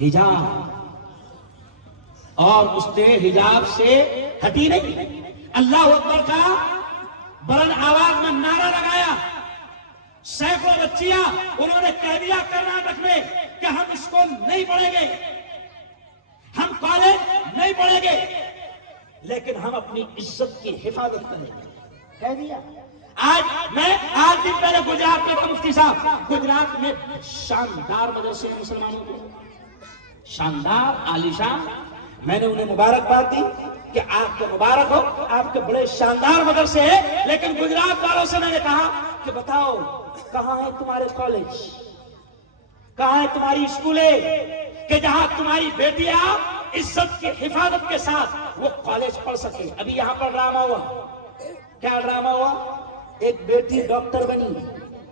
حجاب. اور اس نے حجاب سے ہٹی نہیں، اللہ اکبر کا بلند آواز میں نعرہ لگایا. سینکڑوں بچیاں انہوں نے کہہ دیا کرناٹک میں کہ ہم اسکول نہیں پڑھیں گے، ہم کالج نہیں پڑھیں گے، لیکن ہم اپنی عزت کی حفاظت کریں گے. کہہ دیا. آج دن پہلے گجرات میں تھا مفتی صاحب. گجرات میں شاندار مدرسے ہیں مسلمانوں کو، شاندار عالیشان. میں نے انہیں مبارکباد دی کہ آپ کو مبارک ہو، آپ کے بڑے شاندار مدرسے ہیں. لیکن گجرات والوں سے میں نے کہا کہ بتاؤ کہاں ہے تمہارے کالج، کہاں ہے تمہاری اسکولیں کہ جہاں تمہاری بیٹیاں عزت کی حفاظت کے ساتھ وہ کالج پڑھ سکے. ابھی یہاں پر ڈرامہ ہوا. کیا ڈرامہ ہوا؟ ایک بیٹی ڈاکٹر بنی،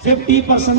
50%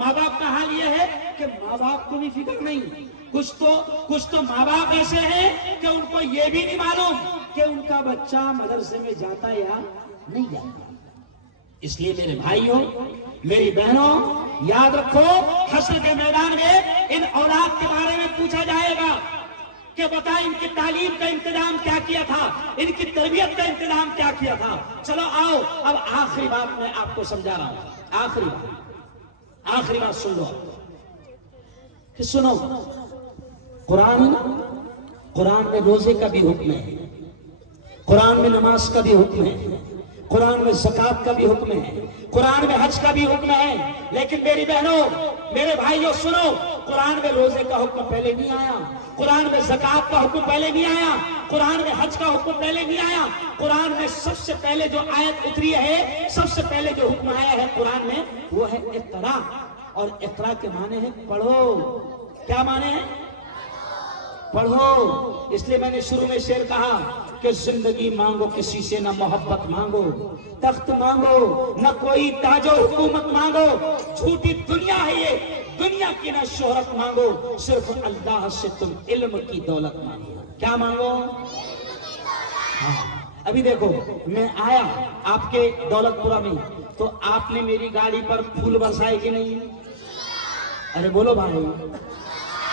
ماں باپ کا حال یہ ہے کہ ماں باپ کو بھی فکر نہیں. کچھ تو ماں باپ ایسے ہیں کہ ان کو یہ بھی نہیں معلوم کہ ان کا بچہ مدرسے میں جاتا یا نہیں جاتا. اس لیے میرے بھائیوں، میری بہنوں، یاد رکھو حشر کے میدان میں ان اولاد کے بارے میں پوچھا جائے گا کہ بتا ان کی تعلیم کا انتظام کیا کیا تھا، ان کی تربیت کا انتظام کیا کیا تھا. چلو آؤ اب آخری بات میں آپ کو سمجھا رہا ہوں. آخری بات سن لو کہ سنو، قرآن میں روزے کا بھی حکم ہے، قرآن میں نماز کا بھی حکم ہے، قرآن میں زکوٰۃ کا بھی حکم ہے، قرآن میں حج کا بھی حکم ہے. لیکن میری بہنوں، میرے بھائیوں سنو، قرآن میں روزے کا حکم پہلے نہیں آیا، قرآن میں زکوٰۃ کا حکم پہلے نہیں آیا، قرآن میں حج کا حکم پہلے نہیں آیا. قرآن میں سب سے پہلے جو آیت اتری ہے، سب سے پہلے جو حکم آیا ہے قرآن میں، وہ ہے اقرا. اور اقرا کے معنی ہے پڑھو. کیا معنی ہے؟ پڑھو. اس لیے میں نے شروع میں شعر کہا کہ زندگی مانگو کسی سے، نہ محبت مانگو، تخت مانگو نہ کوئی تاج و حکومت مانگو، جھوٹی دنیا ہے یہ، دنیا کی نہ شہرت مانگو، صرف اللہ سے تم علم کی دولت مانگو. کیا مانگو؟ ابھی دیکھو، میں آیا آپ کے دولت پورہ میں تو آپ نے میری گاڑی پر پھول برسائے کہ نہیں؟ ارے بولو بھائی،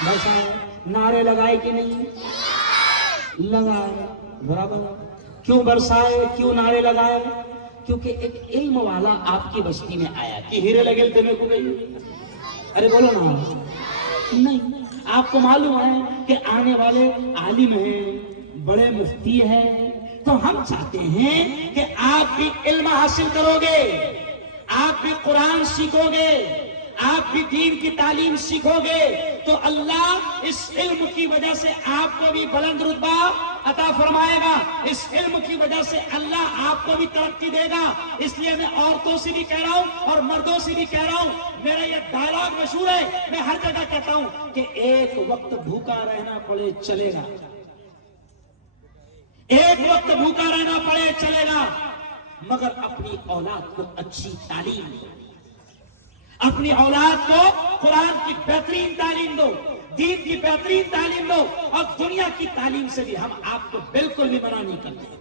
برسائے. نعرے لگائے کہ نہیں؟ لگائے. برابر. کیوں برسائے، کیوں نعرے لگائے؟ کیونکہ ایک علم والا آپ کی بستی میں آیا کہ ہیرے لگے تمہیں کو گئی. ارے بولو نا. نہیں، آپ کو معلوم ہے کہ آنے والے عالم ہیں، بڑے مفتی ہیں، تو ہم چاہتے ہیں کہ آپ بھی علم حاصل کرو گے، آپ بھی قرآن سیکھو گے، آپ بھی دین کی تعلیم سیکھو گے تو اللہ اس علم کی وجہ سے آپ کو بھی بلند رتبہ عطا فرمائے گا. اس علم کی وجہ سے اللہ آپ کو بھی ترقی دے گا. اس لیے میں عورتوں سے بھی کہہ رہا ہوں اور مردوں سے بھی کہہ رہا ہوں، میرا یہ ڈائلاگ مشہور ہے، میں ہر جگہ کہتا ہوں کہ ایک وقت بھوکا رہنا پڑے چلے گا، ایک وقت بھوکا رہنا پڑے چلے گا، مگر اپنی اولاد کو اچھی تعلیم دو، اپنی اولاد کو قرآن کی بہترین تعلیم دو، دین کی بہترین تعلیم دو. اور دنیا کی تعلیم سے بھی ہم آپ کو بالکل بھی منع نہیں کرتے.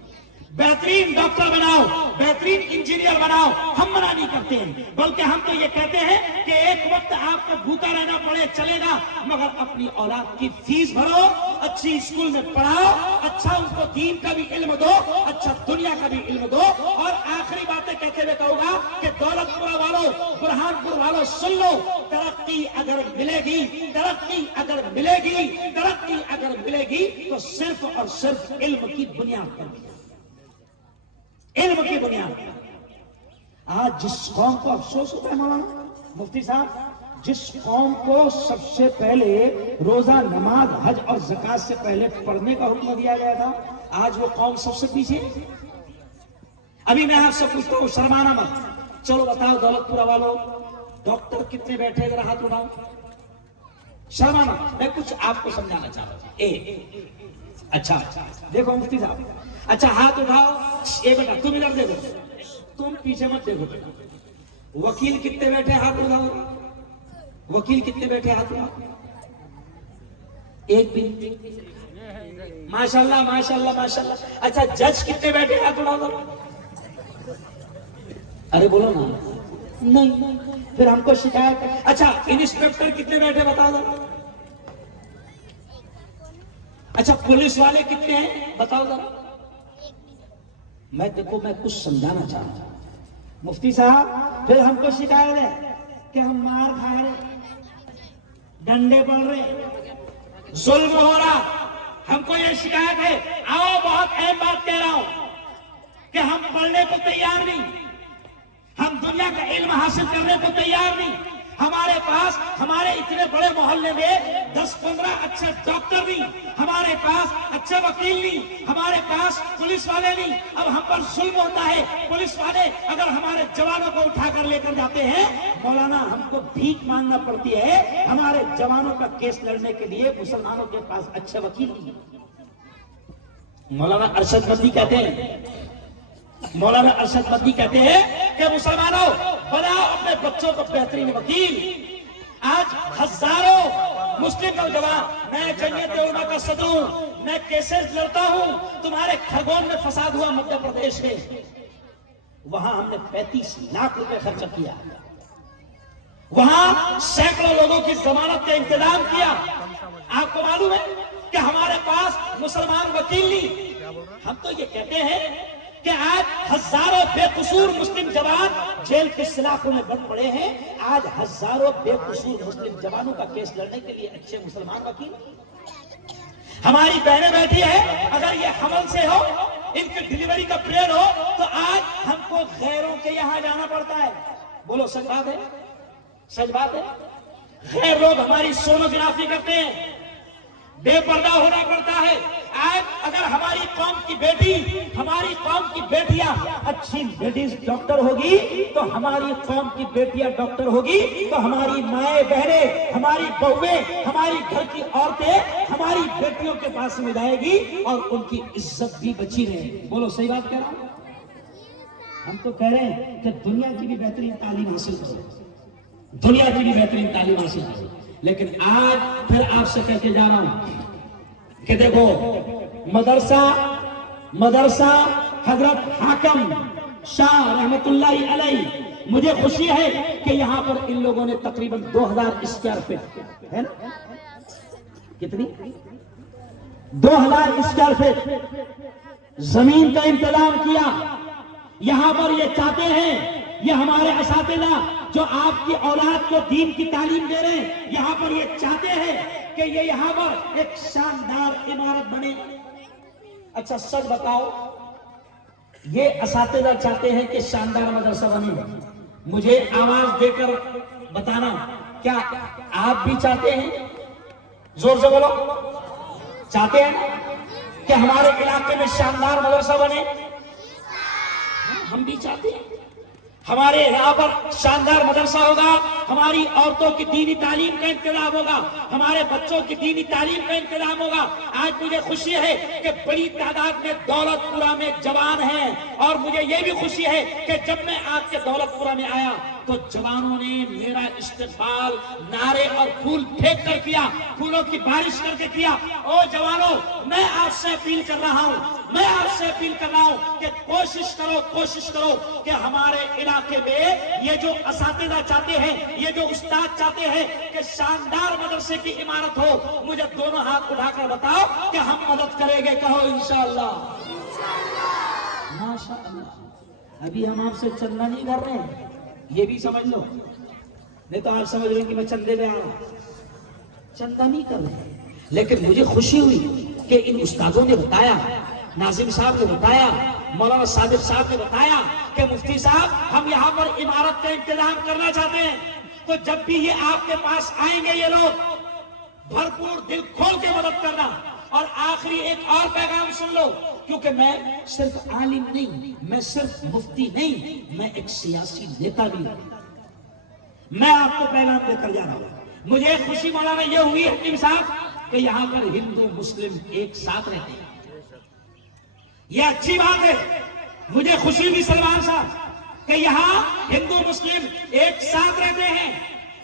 بہترین ڈاکٹر بناؤ، بہترین انجینئر بناؤ، ہم منع نہیں کرتے ہیں، بلکہ ہم تو یہ کہتے ہیں کہ ایک وقت آپ کو بھوکا رہنا پڑے چلے گا، مگر اپنی اولاد کی فیس بھرو، اچھی اسکول میں پڑھاؤ، اچھا ان کو دین کا بھی علم دو، اچھا دنیا کا بھی علم دو. اور آخری باتیں کہتے ہوئے کہوں گا کہ دولت پورہ والوں، برہان پور والوں سن لو، ترقی اگر ملے گی، ترقی اگر ملے گی، ترقی اگر ملے گی تو صرف اور صرف علم کی بنیاد پر، علم کی بنیاد. آج جس قوم کو افسوس ہوتا ہے مولانا مفتی صاحب، جس قوم کو سب سے پہلے روزہ، نماز، حج اور زکوٰۃ سے پہلے پڑھنے کا حکم دیا گیا تھا، آج وہ قوم سب سے پیچھے. ابھی میں آپ سے پوچھتا ہوں، شرمانا مت، چلو بتاؤ دولت پورہ والوں، ڈاکٹر کتنے بیٹھے ذرا ہاتھ اٹھاؤ. شرمانا، میں کچھ آپ کو سمجھانا چاہ رہا ہوں. اچھا دیکھو مفتی صاحب، اچھا ہاتھ اٹھاؤ. بیٹا تم ادھر دیکھو، تم پیچھے مت دیکھو بیٹا. وکیل کتنے بیٹھے ہاتھ اٹھاؤ. وکیل کتنے بیٹھے ہاتھ اٹھاؤ. ایک بھی. ماشاءاللہ ماشاءاللہ ماشاءاللہ. اچھا جج کتنے بیٹھے ہاتھ اٹھاؤ. ارے بولو نا. نہیں، پھر ہم کو شکایت. اچھا انسپیکٹر کتنے بیٹھے بتا دو. اچھا پولیس والے کتنے ہیں بتاؤ ذرا. میں کچھ سمجھانا چاہ رہا ہوں مفتی صاحب. پھر ہم کو شکایت ہے کہ ہم مار کھا رہے، ڈنڈے پڑ رہے، ظلم ہو رہا. ہم کو یہ شکایت ہے. آؤ بہت اہم بات کہہ رہا ہوں کہ ہم پڑھنے کو تیار نہیں، ہم دنیا کا علم حاصل کرنے کو تیار نہیں. ہمارے پاس ہمارے اتنے بڑے محلے میں 10-15 اچھے ڈاکٹر نہیں، ہمارے پاس اچھے وکیل نہیں، ہمارے پاس پولیس والے نہیں. اب ہم پر ظلم ہوتا ہے. پولیس والے اگر ہمارے جوانوں کو اٹھا کر لے کر جاتے ہیں مولانا، ہم کو بھیک مانگنا پڑتی ہے. ہمارے جوانوں کا کیس لڑنے کے لیے مسلمانوں کے پاس اچھے وکیل نہیں. مولانا ارشد مدنی کہتے ہیں، مولانا ارشد مدنی کہتے ہیں کہ مسلمانوں بناؤ اپنے بچوں کو بہترین وکیل، ہزاروں مسلم نوجوان، میں جمعیت علماء کا صدر ہوں، میں کیسز لڑتا ہوں، تمہارے کھرگون میں فساد ہوا مدھیہ پردیش میں، وہاں ہم نے 35 لاکھ روپے خرچ کیا، وہاں سینکڑوں لوگوں کی ضمانت کا انتظام کیا۔ آپ کو معلوم ہے کہ ہمارے پاس مسلمان وکیل نہیں، ہم تو یہ کہتے ہیں کہ آج ہزاروں بے قصور مسلم جوان جیل کے سلاخوں میں بند پڑے ہیں، آج ہزاروں بے قصور مسلم جوانوں کا کیس لڑنے کے لیے اچھے مسلمان وکیل۔ ہماری بہنیں بیٹھی ہے، اگر یہ حمل سے ہو، ان کی ڈلیوری کا پریڈ ہو، تو آج ہم کو غیروں کے یہاں جانا پڑتا ہے۔ بولو سچ بات ہے؟ سچ بات ہے؟ غیر لوگ ہماری سونوگرافی کرتے ہیں، بے پردہ ہونا پڑتا ہے۔ آج اگر ہماری قوم کی بیٹی، ہماری قوم کی بیٹیاں اچھی لیڈیز ڈاکٹر ہوگی تو ہماری قوم کی بیٹیاں ڈاکٹر ہوگی تو ہماری مائیں بہنیں، ہماری بہویں، ہماری گھر کی عورتیں ہماری بیٹیوں کے پاس میں جائے گی اور ان کی عزت بھی بچی رہے گی۔ بولو صحیح بات کہہ رہا ہوں؟ ہم تو کہہ رہے ہیں کہ دنیا کی بھی بہترین تعلیم حاصل کرو، دنیا کی بھی بہترین تعلیم حاصل کرو، لیکن آج پھر آپ سے کہہ کے جا رہا ہوں کہ دیکھو مدرسہ حضرت حاکم شاہ رحمت اللہ علیہ، مجھے خوشی ہے کہ یہاں پر ان لوگوں نے تقریباً 2000 اسکوائر فٹ ہے نا، کتنی 2000 اسکوائر فٹ زمین کا انتظام کیا۔ یہاں پر یہ چاہتے ہیں، یہ ہمارے اساتذہ جو آپ کی اولاد کو دین کی تعلیم دے رہے ہیں، یہاں پر یہ چاہتے ہیں کہ یہ یہاں پر ایک شاندار عمارت بنے۔ اچھا سچ بتاؤ، یہ اساتذہ چاہتے ہیں کہ شاندار مدرسہ بنے، مجھے آواز دے کر بتانا، کیا آپ بھی چاہتے ہیں؟ زور سے بولو، چاہتے ہیں کہ ہمارے علاقے میں شاندار مدرسہ بنے؟ ہم بھی چاہتے ہیں ہمارے یہاں پر شاندار مدرسہ ہوگا، ہماری عورتوں کی دینی تعلیم کا انتظام ہوگا، ہمارے بچوں کی دینی تعلیم کا انتظام ہوگا۔ آج مجھے خوشی ہے کہ بڑی تعداد میں دولت پورہ میں جوان ہیں، اور مجھے یہ بھی خوشی ہے کہ جب میں آپ کے دولت پورہ میں آیا تو جوانوں نے میرا استقبال نعرے اور پھول پھینک کر کیا، پھولوں کی بارش کر کے کیا۔ او جوانوں، میں آپ سے اپیل کر رہا ہوں کہ کوشش کرو کہ ہمارے علاقے میں یہ جو اساتذہ چاہتے ہیں، یہ جو استاد چاہتے ہیں کہ شاندار مدرسے کی عمارت ہو، مجھے دونوں ہاتھ اٹھا کر بتاؤ کہ ہم مدد کریں گے، کہو انشاءاللہ۔ ماشاءاللہ۔ ابھی ہم آپ سے چندہ نہیں کر رہے ہیں، یہ بھی سمجھ لو، نہیں تو آپ سمجھ رہے ہیں کہ میں چندے میں آ رہا ہوں، چندہ نہیں کر رہے۔ لیکن مجھے خوشی ہوئی کہ ان استادوں نے بتایا، ناظم صاحب نے بتایا، مولانا صادق صاحب نے بتایا کہ مفتی صاحب ہم یہاں پر عمارت کا انتظام کرنا چاہتے ہیں۔ تو جب بھی یہ آپ کے پاس آئیں گے یہ لوگ، بھرپور دل کھول کے مدد کرنا۔ اور آخری ایک اور پیغام سن لو، کیونکہ میں صرف عالم نہیں، میں صرف مفتی نہیں، میں ایک سیاسی نیتا بھی ہوں۔ میں آپ کو پیغام دے کر جا رہا ہوں۔ مجھے خوشی مولانا یہ ہوئی حکیم صاحب کہ یہاں پر ہندو مسلم ایک ساتھ رہتے ہیں، یہ اچھی بات ہے۔ مجھے خوشی ہوئی سلمان صاحب کہ یہاں ہندو مسلم ایک ساتھ رہتے ہیں۔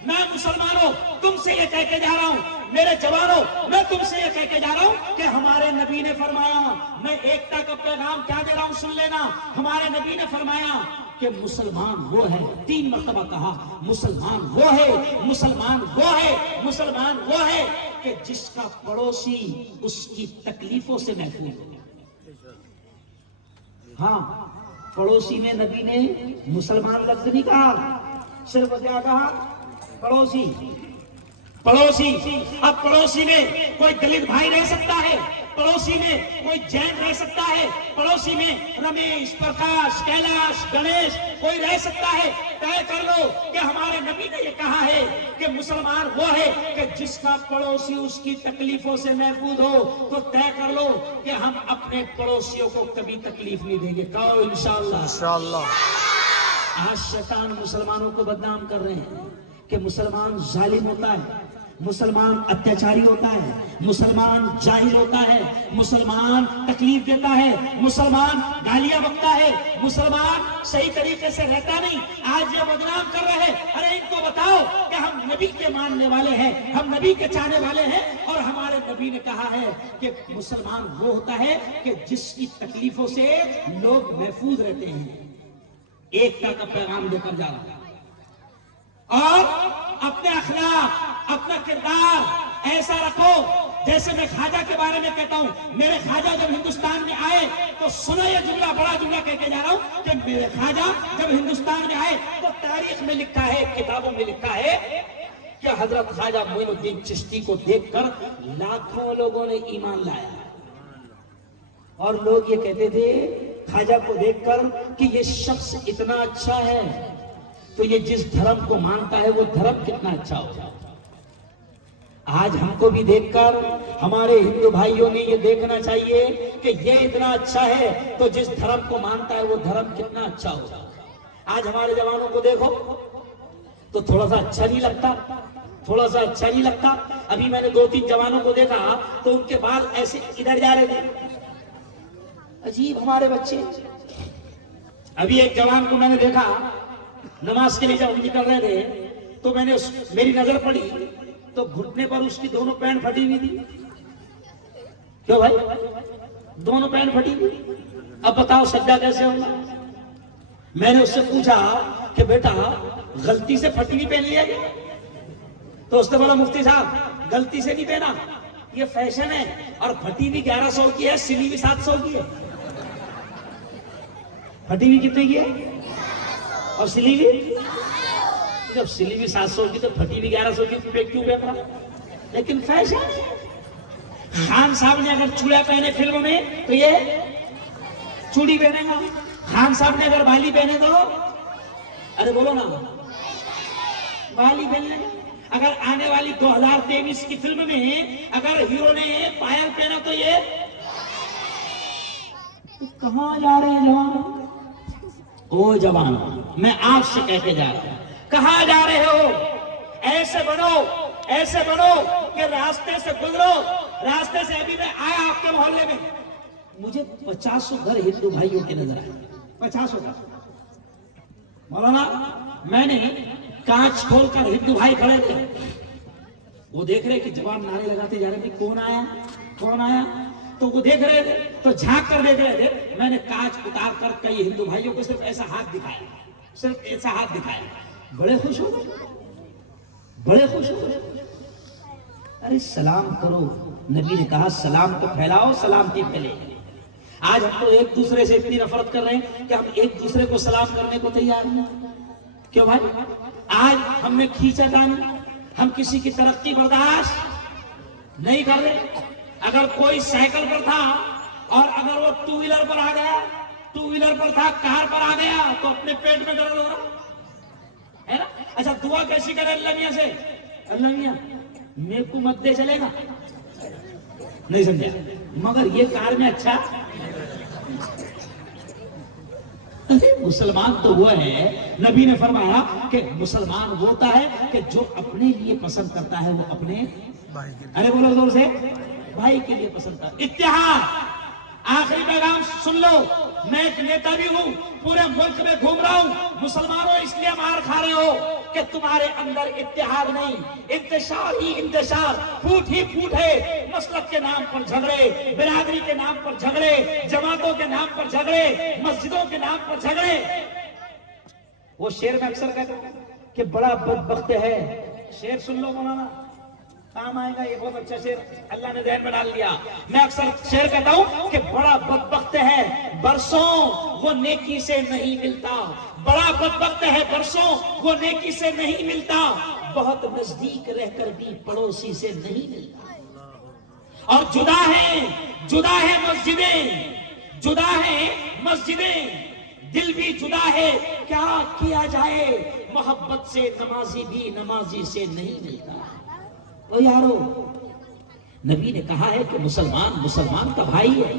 میں مسلمانوں تم سے یہ کہہ کے جا رہا ہوں، میرے جوانوں میں تم سے یہ کہہ کے جا رہا ہوں کہ ہمارے نبی نے فرمایا، میں ایکتا کا پیغام کیا دے رہا ہوں سن لینا۔ ہمارے نبی نے فرمایا کہ مسلمان وہ ہے، 3 مرتبہ کہا، مسلمان وہ ہے، مسلمان وہ ہے، مسلمان وہ ہے کہ جس کا پڑوسی اس کی تکلیفوں سے محفوظ ہو۔ ہاں، پڑوسی میں نبی نے مسلمان لفظ نہیں کہا، صرف کیا کہا؟ پڑوسی۔ اب پڑوسی میں کوئی دلت بھائی رہ سکتا ہے، پڑوسی میں کوئی جین رہ سکتا ہے، پڑوسی میں رمیش، پرکاش، کیلاش، گنیش کوئی رہ سکتا ہے۔ طے کر لو کہ ہمارے نبی نے یہ کہا ہے کہ مسلمان وہ ہے کہ جس کا پڑوسی اس کی تکلیفوں سے محفوظ ہو۔ تو طے کر لو کہ ہم اپنے پڑوسیوں کو کبھی تکلیف نہیں دیں گے، کہو انشاءاللہ۔ آج شیطان مسلمانوں کو بدنام کر رہے ہیں کہ مسلمان ظالم ہوتا ہے، مسلمان اتیاچاری ہوتا ہے، مسلمان جاہل ہوتا ہے، مسلمان تکلیف دیتا ہے، مسلمان گالیاں بکتا ہے، مسلمان صحیح طریقے سے رہتا نہیں. آج یہ بدنام کر رہے ہیں. ارے ان کو بتاؤ کہ ہم نبی کے ماننے والے ہیں، ہم نبی کے چاہنے والے ہیں، اور ہمارے نبی نے کہا ہے کہ مسلمان وہ ہوتا ہے کہ جس کی تکلیفوں سے لوگ محفوظ رہتے ہیں. ایکتا کا پیغام دے کر جا رہا ہے. اور اپنے اخلاق، اپنا کردار ایسا رکھو جیسے میں خواجہ کے بارے میں کہتا ہوں. میرے خواجہ جب ہندوستان میں آئے تو سنو یہ جملہ، بڑا جملہ کہہ کے جا رہا ہوں کہ میرے خواجہ جب ہندوستان میں آئے تو تاریخ میں لکھا ہے، کتابوں میں لکھا ہے کہ حضرت خواجہ معین الدین چشتی کو دیکھ کر لاکھوں لوگوں نے ایمان لایا. اور لوگ یہ کہتے تھے خواجہ کو دیکھ کر کہ یہ شخص اتنا اچھا ہے تو یہ جس دھرم کو مانتا ہے وہ دھرم کتنا اچھا ہوگا. آج ہم کو بھی دیکھ کر ہمارے ہندو بھائیوں نے یہ دیکھنا چاہیے کہ یہ اتنا اچھا ہے تو جس دھرم کو مانتا ہے وہ دھرم کتنا اچھا ہوگا. آج ہمارے جوانوں کو دیکھو تو تھوڑا سا اچھا نہیں لگتا، تھوڑا سا اچھا نہیں لگتا. ابھی میں نے 2-3 جوانوں کو دیکھا تو ان کے بال ایسے ادھر جا رہے تھے، عجیب ہمارے بچے. ابھی ایک جوان کو میں نے دیکھا نماز کے لیے جب نکل رہے تھے تو میں نے میری نظر پڑی تو گھٹنے پر اس کی دونوں پینٹ پھٹی ہوئی تھی. کیوں بھائی؟ دونوں پینٹ پھٹی ہوئی. اب بتاؤ سجدہ کیسے ہوگا؟ میں نے اس سے پوچھا کہ بیٹا غلطی سے پھٹی ہوئی پہن لیا گیا؟ تو اس نے بولا مفتی صاحب غلطی سے نہیں پہنا، یہ فیشن ہے، اور پھٹی ہوئی 1100 کی ہے، سلی ہوئی 700 کی ہے. پھٹی ہوئی کتنے کی ہے اور سلی ہوئی؟ جب سلی ہوئی 700 کی تو پھٹی ہوئی 1100 کی کیوں پہن رہا؟ لیکن فیشن ہے. خان صاحب نے اگر چوڑا پہنے فلم میں تو یہ چوڑی پہنے گا. خان صاحب نے اگر بالی پہنے تو ارے بولو نا بالی پہنے گا. اگر آنے والی 2023 کی فلم میں اگر ہیرو نے پائل پہنا تو یہ کہاں جا رہے ہیں جوان؟ او جوان میں آپ سے کہہ کے جا رہا ہوں کہاں جا رہے ہو؟ ایسے بنو، ایسے بنو کہ راستے سے گزرو. راستے سے ابھی میں آیا آپ کے محلے میں، مجھے 50 گھر ہندو بھائیوں کے نظر آئے. 50 گھر. مولانا میں نے کانچ کھول کر ہندو بھائی کھڑے تھے، وہ دیکھ رہے کہ جوان نعرے لگاتے جا رہے تھے کون آیا کون آیا، تو وہ دیکھ رہے تھے تو جھانک کر دیکھ رہے تھے. میں نے کانچ اتار کر کئی ہندو بھائیوں کو صرف ایسا ہاتھ دکھایا، صرف ایسا ہاتھ دکھایا. بڑے خوش ہو گئے، بڑے خوش ہو گئے. ارے سلام کرو، نبی نے کہا سلام تو پھیلاؤ، سلامتی پھیلے. آج ہم تو ایک دوسرے سے اتنی نفرت کر رہے ہیں کہ ہم ایک دوسرے کو سلام کرنے کو تیار نہیں. کیوں بھائی؟ آج ہم میں کھینچاطانی، ہم کسی کی ترقی برداشت نہیں کر رہے. اگر کوئی سائیکل پر تھا اور اگر وہ 2 ویلر پر آ گیا، 2 ویلر پر تھا کار پر آ گیا تو اپنے پیٹ میں درد ہو رہا ہے نا. اچھا دعا کیسی کرے اللہ میاں سے؟ اللہ میاں میرے کو مت دے، چلے گا؟ نہیں سمجھا؟ مگر یہ کار میں اچھا. مسلمان تو وہ ہے، نبی نے فرمایا کہ مسلمان وہ ہوتا ہے کہ جو اپنے لیے پسند کرتا ہے وہ اپنے ارے بولو زور سے بھائی کے لیے پسند کرتا ہے. اتحاد. آخری پیغام سن لو، میں ایک نیتا بھی ہوں، پورے ملک میں گھوم رہا ہوں. مسلمانوں اس لیے مار کھا رہے ہو کہ تمہارے اندر اتحاد نہیں، انتشار ہی انتشار، پھوٹ ہی پھوٹ ہے. مسلک کے نام پر جھگڑے، برادری کے نام پر جھگڑے، جماعتوں کے نام پر جھگڑے، مسجدوں کے نام پر جھگڑے. وہ شعر میں اکثر کہتا ہوں کہ بڑا بدبخت ہے. شعر سن لو مولانا، کام آئے گا. یہ بہت اچھا شعر اللہ نے ذہن میں ڈال دیا. میں اکثر شعر کہتا ہوں کہ بڑا بدبخت ہے برسوں وہ نیکی سے نہیں ملتا. بڑا بدبخت ہے برسوں وہ نیکی سے نہیں ملتا. بہت نزدیک رہ کر بھی پڑوسی سے نہیں ملتا. اور جدا ہے مسجدیں، جدا ہے مسجدیں، دل بھی جدا ہے. کیا کیا جائے محبت سے نمازی بھی نمازی سے نہیں ملتا. او یارو، نبی نے کہا ہے کہ مسلمان مسلمان کا بھائی ہے.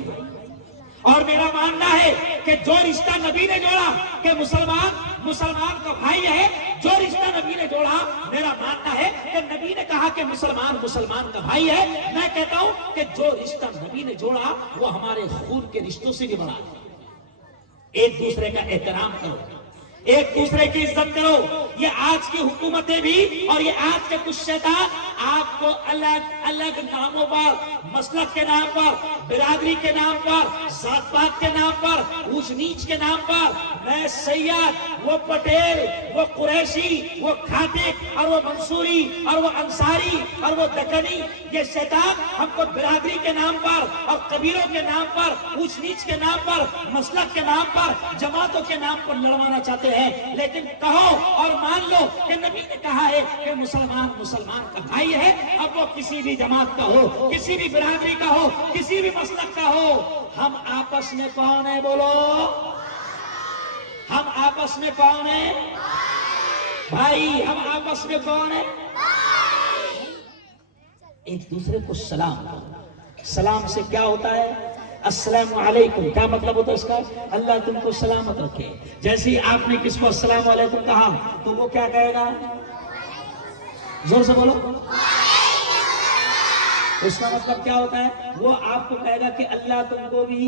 اور میرا ماننا ہے کہ جو رشتہ نبی نے جوڑا کہ مسلمان کا بھائی ہے، جو رشتہ نبی نے جوڑا، میرا ماننا ہے کہ نبی نے کہا کہ مسلمان کا بھائی ہے، میں کہتا ہوں کہ جو رشتہ نبی نے جوڑا وہ ہمارے خون کے رشتوں سے بھی بڑا ہے۔ ایک دوسرے کا احترام کرو، ایک دوسرے کی عزت کرو۔ یہ آج کی حکومتیں بھی اور یہ آج کے کچھ شیطان آپ کو الگ الگ ناموں پر، مسلک کے نام پر، برادری کے نام پر، ذات پات کے نام پر، اونچ نیچ کے نام پر، میں سید، وہ پٹیل، وہ قریشی، وہ کھاتک، اور وہ منصوری، اور وہ انصاری، اور وہ دکنی، یہ شیطان ہم کو برادری کے نام پر اور قبیلوں کے نام پر، اونچ نیچ کے نام پر، مسلک کے نام پر، جماعتوں کے نام پر لڑوانا چاہتے ہیں۔ لیکن کہو اور مان لو کہ نبی نے کہا ہے کہ مسلمان کا بھائی ہے، اب وہ کسی بھی جماعت کا ہو، کسی بھی برادری کا ہو، کسی بھی مسلک کا ہو۔ ہم آپس میں کون ہے؟ بولو، ہم آپس میں کون ہے؟ بھائی، ہم آپس میں کون ہے؟ ایک دوسرے کو سلام کرو۔ سلام سے کیا ہوتا ہے؟ السلام علیکم، کیا مطلب ہوتا ہے اس کا؟ اللہ تم کو سلامت رکھے۔ جیسے ہی آپ نے کس کو السلام علیکم کہا تو وہ کیا کہے گا؟ زور سے بولو۔ اس کا مطلب کیا ہوتا ہے؟ وہ آپ کو کہے گا کہ اللہ تم کو بھی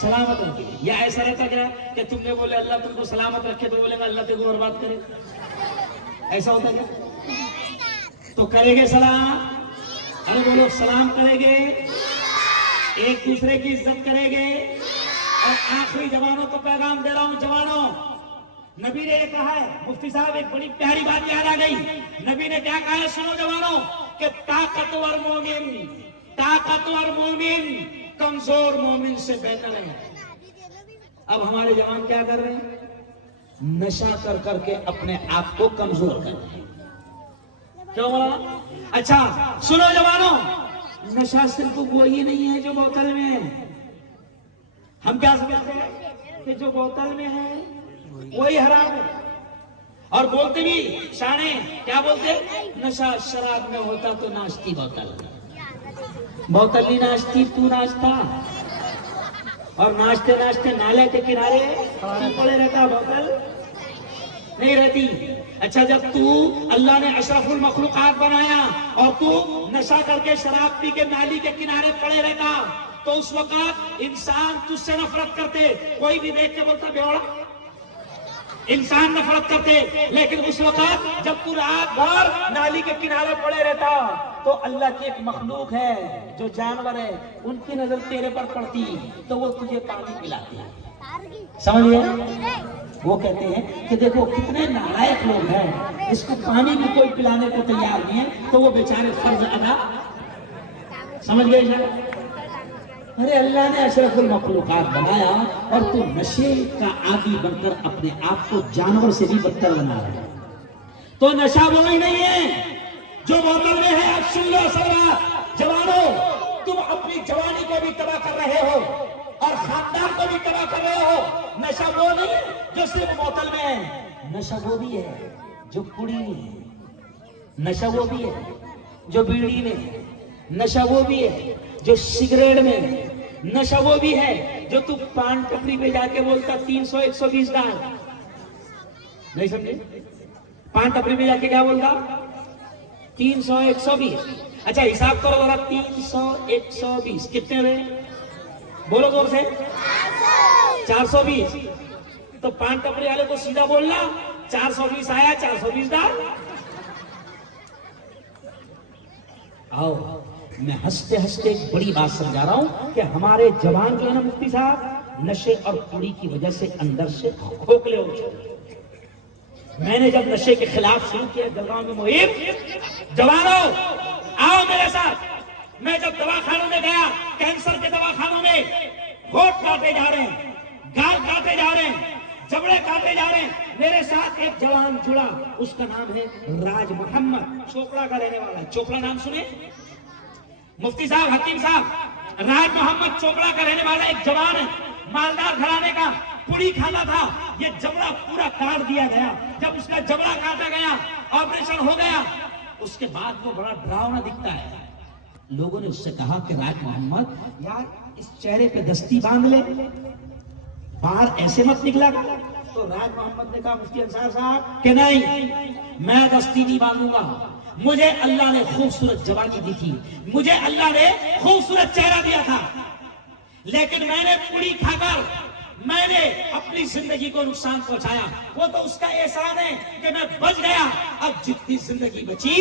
سلامت رکھے۔ یا ایسا رہتا کیا کہ تم نے بولے اللہ تم کو سلامت رکھے تو بولے گا اللہ تم کو برباد کرے؟ ایسا ہوتا کیا؟ تو کرے گے سلام؟ ارے بولو، سلام کرے گے، ایک دوسرے کی عزت کرے گے۔ اور آخری جوانوں کو پیغام دے رہا ہوں، جوانوں، نبی نے یہ کہا ہے، مفتی صاحب ایک بڑی پیاری بات یاد آ گئی، نبی نے کیا کہا ہے؟ سنو جوانوں، کہ طاقتور مومن کمزور مومن سے بہتر ہے۔ اب ہمارے جوان کیا کر رہے ہیں؟ نشہ کر کر کے اپنے آپ کو کمزور کر رہے ہیں۔ کیوں بولا؟ اچھا سنو جوانوں، نشہ صرف وہی نہیں ہے جو بوتل میں ہے۔ ہم کیا سمجھتے ہیں کہ جو بوتل میں ہے وہی حرام ہے، اور بولتے بھی شانے کیا بولتے؟ نشہ شراب میں ہوتا تو ناشتی بوتل، بوتل نہیں ناشتی، تو ناشتا، اور ناشتے ناشتے نالے کے کنارے پڑے رہتا، بوتل نہیں رہتی۔ اچھا جب تو اللہ نے اشرف المخلوقات بنایا اور تو نشہ کر کے شراب پی کے نالی کے کنارے پڑے رہتا تو اس وقت انسان تجھ سے نفرت کرتے، کوئی بھی دیکھ کے بولتا بیوڑا، انسان نفرت کرتے۔ لیکن اس وقت جب تو رات بھر نالی کے کنارے پڑے رہتا تو اللہ کی ایک مخلوق ہے جو جانور ہے، ان کی نظر تیرے پر پڑتی تو وہ تجھے پانی پلاتی ہے۔ سمجھ گئے؟ وہ کہتے ہیں کہ دیکھو کتنے نالائق لوگ ہیں، اس کو پانی بھی کوئی پلانے کو تیار نہیں ہے تو وہ بیچارے فرض ادا۔ سمجھ گئے جائے؟ ارے اللہ نے اشرف المخلوقات بنایا اور تو نشے کا عادی بن کر اپنے آپ کو جانور سے بھی بدتر بنا رہا ہے۔ تو نشہ وہی نہیں ہے جو بوتل میں ہے۔ اب سن لو سوال، جوانوں، تم اپنی جوانی کو بھی تباہ کر رہے ہو اور خاندان کو بھی تباہ کر رہے ہو۔ نشہ وہ نہیں ہے جو صرف بوتل میں ہے، نشہ وہ بھی ہے جو پڑی میں ہے، نشہ وہ بھی ہے جو بیڑی میں ہے، نشہ وہ بھی ہے جو سگریٹ میں ہے، نشہ وہ بھی ہے جو تو پان ٹپری پہ جا کے بولتا 300 120 ڈال، نہیں سمجھے؟ پان ٹپری پہ جا کے کیا بولتا؟ 300 120۔ اچھا حساب کرو ذرا، 300 120 کتنے ہوئے؟ بولو زور سے۔ 420۔ تو پان ٹپری والے کو سیدھا بولنا 420 آیا، 420 ڈال۔ آؤ میں ہنستے ہنستے ایک بڑی بات سمجھا رہا ہوں کہ ہمارے جوان جو ہے نا مفتی صاحب، نشے اور پوڑی کی وجہ سے اندر سے کھوکھلے ہو چکے۔ میں نے جب نشے کے خلاف شروع کیا جلگاؤں میں مہم، جوانوں آؤ میرے ساتھ، میں جب دواخانوں میں گیا، کینسر کے دواخانوں میں ہونٹ کاٹے جا رہے ہیں، گال کاٹے جا رہے ہیں، جبڑے کاٹے جا رہے ہیں، میرے ساتھ ایک جوان جڑا، اس کا نام ہے راج محمد، چوپڑا کا رہنے والا ہے۔ چوپڑا نام سنے؟ مفتی صاحب، حکیم صاحب، راج محمد چوپڑا کا رہنے والا ایک جوان ہے، مالدار گھرانے کا، پوڑی کھاتا تھا، یہ جبڑا پورا کاٹ دیا گیا۔ جب اس کا جبڑا کاٹا گیا، آپریشن ہو گیا، اس کے بعد وہ بڑا ڈراؤنا دکھتا ہے۔ لوگوں نے اس سے کہا کہ راج محمد یار اس چہرے پہ دستی باندھ لے، باہر ایسے مت نکلا کر۔ تو راج محمد نے کہا مفتی انصار صاحب کہ نہیں، میں دستی نہیں باندھوں گا، مجھے اللہ نے خوبصورت جوانی دی تھی، مجھے اللہ نے خوبصورت چہرہ دیا تھا، لیکن میں نے پوڑی کھا کر میں نے اپنی زندگی کو نقصان پہنچایا، وہ تو اس کا احسان ہے کہ میں بچ گیا، اب جتنی زندگی بچی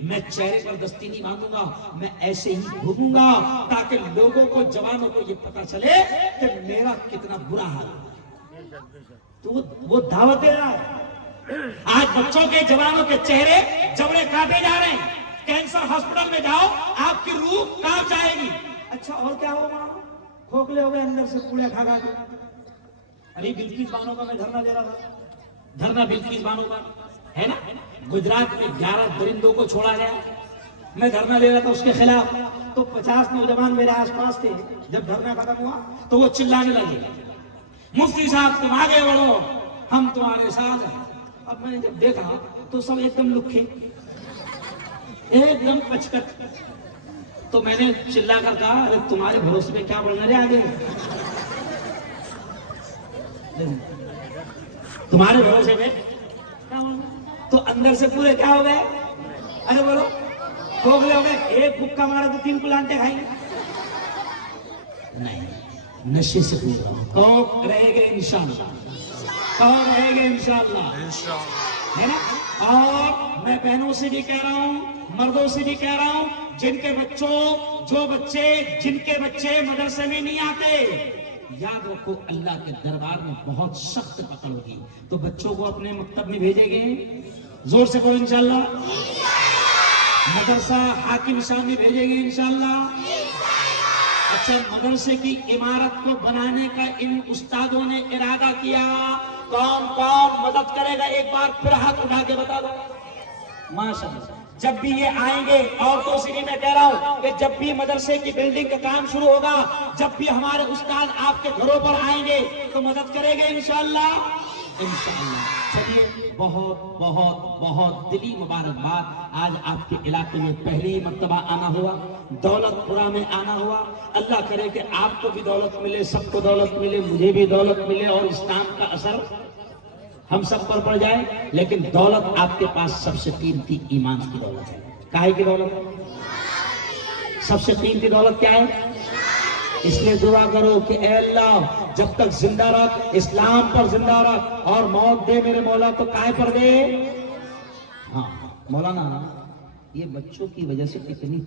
میں چہرے پر دستی نہیں باندھوں گا، میں ایسے ہی گھوموں گا تاکہ لوگوں کو، جوانوں کو یہ پتا چلے کہ میرا کتنا برا حال ہے۔ تو وہ دعوت دے رہا ہے۔ آج بچوں کے، جوانوں کے چہرے جبڑے کاٹے جا رہے ہیں، کینسر ہاسپٹل میں جاؤ آپ کی روح کانپ جائے گی۔ اچھا اور کیا ہوگا؟ کھوکھلے ہو گئے اندر سے پوڑے کھا کھا کے۔ ابھی بلقیس بانو کا میں دھرنا دے رہا تھا، دھرنا بلقیس بانو کا ہے نا، گجرات میں 11 درندوں کو چھوڑا گیا، میں دھرنا دے رہا تھا اس کے خلاف، تو 50 نوجوان میرے آس پاس تھے۔ جب دھرنا ختم ہوا تو وہ چلانے لگے مفتی صاحب تم آگے بڑھو، ہم تمہارے ساتھ ہیں۔ اب میں نے جب دیکھا تو سب ایک دم لکھے، ایک دم کچکٹ، تو میں نے چلا کر کہا ارے تمہارے بھروسے پہ کیا بڑھنا رہے آگے، تمہارے بھروسے پہ کیا بڑھنا؟ تو اندر سے پورے کیا ہو گئے، ارے بولو کھوکھلے ہو گئے، ایک بھکا مارا تو 3 پلانٹیں کھائیں گے۔ نہیں، نشے سے پور رہا ہوں، کون رہے گے انشاءاللہ، کون رہے گے انشاءاللہ، ہے نا۔ اور میں بہنوں سے بھی کہہ رہا ہوں، مردوں سے بھی کہہ رہا ہوں، جن کے بچے مدرسے میں نہیں آتے، یاد رکھو اللہ کے دربار میں بہت سخت پکڑ ہوگی، تو بچوں کو اپنے مکتب میں بھیجیں گے، زور سے بولو انشاءاللہ، مدرسہ حاکم صاحب میں بھیجیں گے انشاءاللہ۔ اچھا، مدرسے کی عمارت کو بنانے کا ان استادوں نے ارادہ کیا، کون کون مدد کرے گا ایک بار پھر ہاتھ اٹھا کے بتا دو، ماشاءاللہ۔ جب بھی یہ آئیں گے، عورتوں سے بھی میں کہہ رہا ہوں کہ جب بھی مدرسے کی بلڈنگ کا کام شروع ہوگا، جب بھی ہمارے استاد آپ کے گھروں پر آئیں گے تو مدد کریں گے انشاءاللہ، انشاءاللہ۔ چلیے، بہت بہت بہت دلی مبارکباد، آج آپ کے علاقے میں پہلی مرتبہ آنا ہوا، دولت پورہ میں آنا ہوا، اللہ کرے کہ آپ کو بھی دولت ملے، سب کو دولت ملے، مجھے بھی دولت ملے، اور اسلام کا اثر ہم سب پر پڑ جائے۔ لیکن دولت آپ کے پاس سب سے قیمتی ایمان کی دولت ہے۔ کاہے کی دولت ہے؟ سب سے قیمتی دولت کیا ہے؟ اس لیے دعا کرو کہ اے اللہ جب تک زندہ رکھ، اسلام پر زندہ رکھ، اور موت دے میرے مولا تو کاہے پر دے؟ ہاں مولانا، یہ بچوں کی وجہ سے کتنی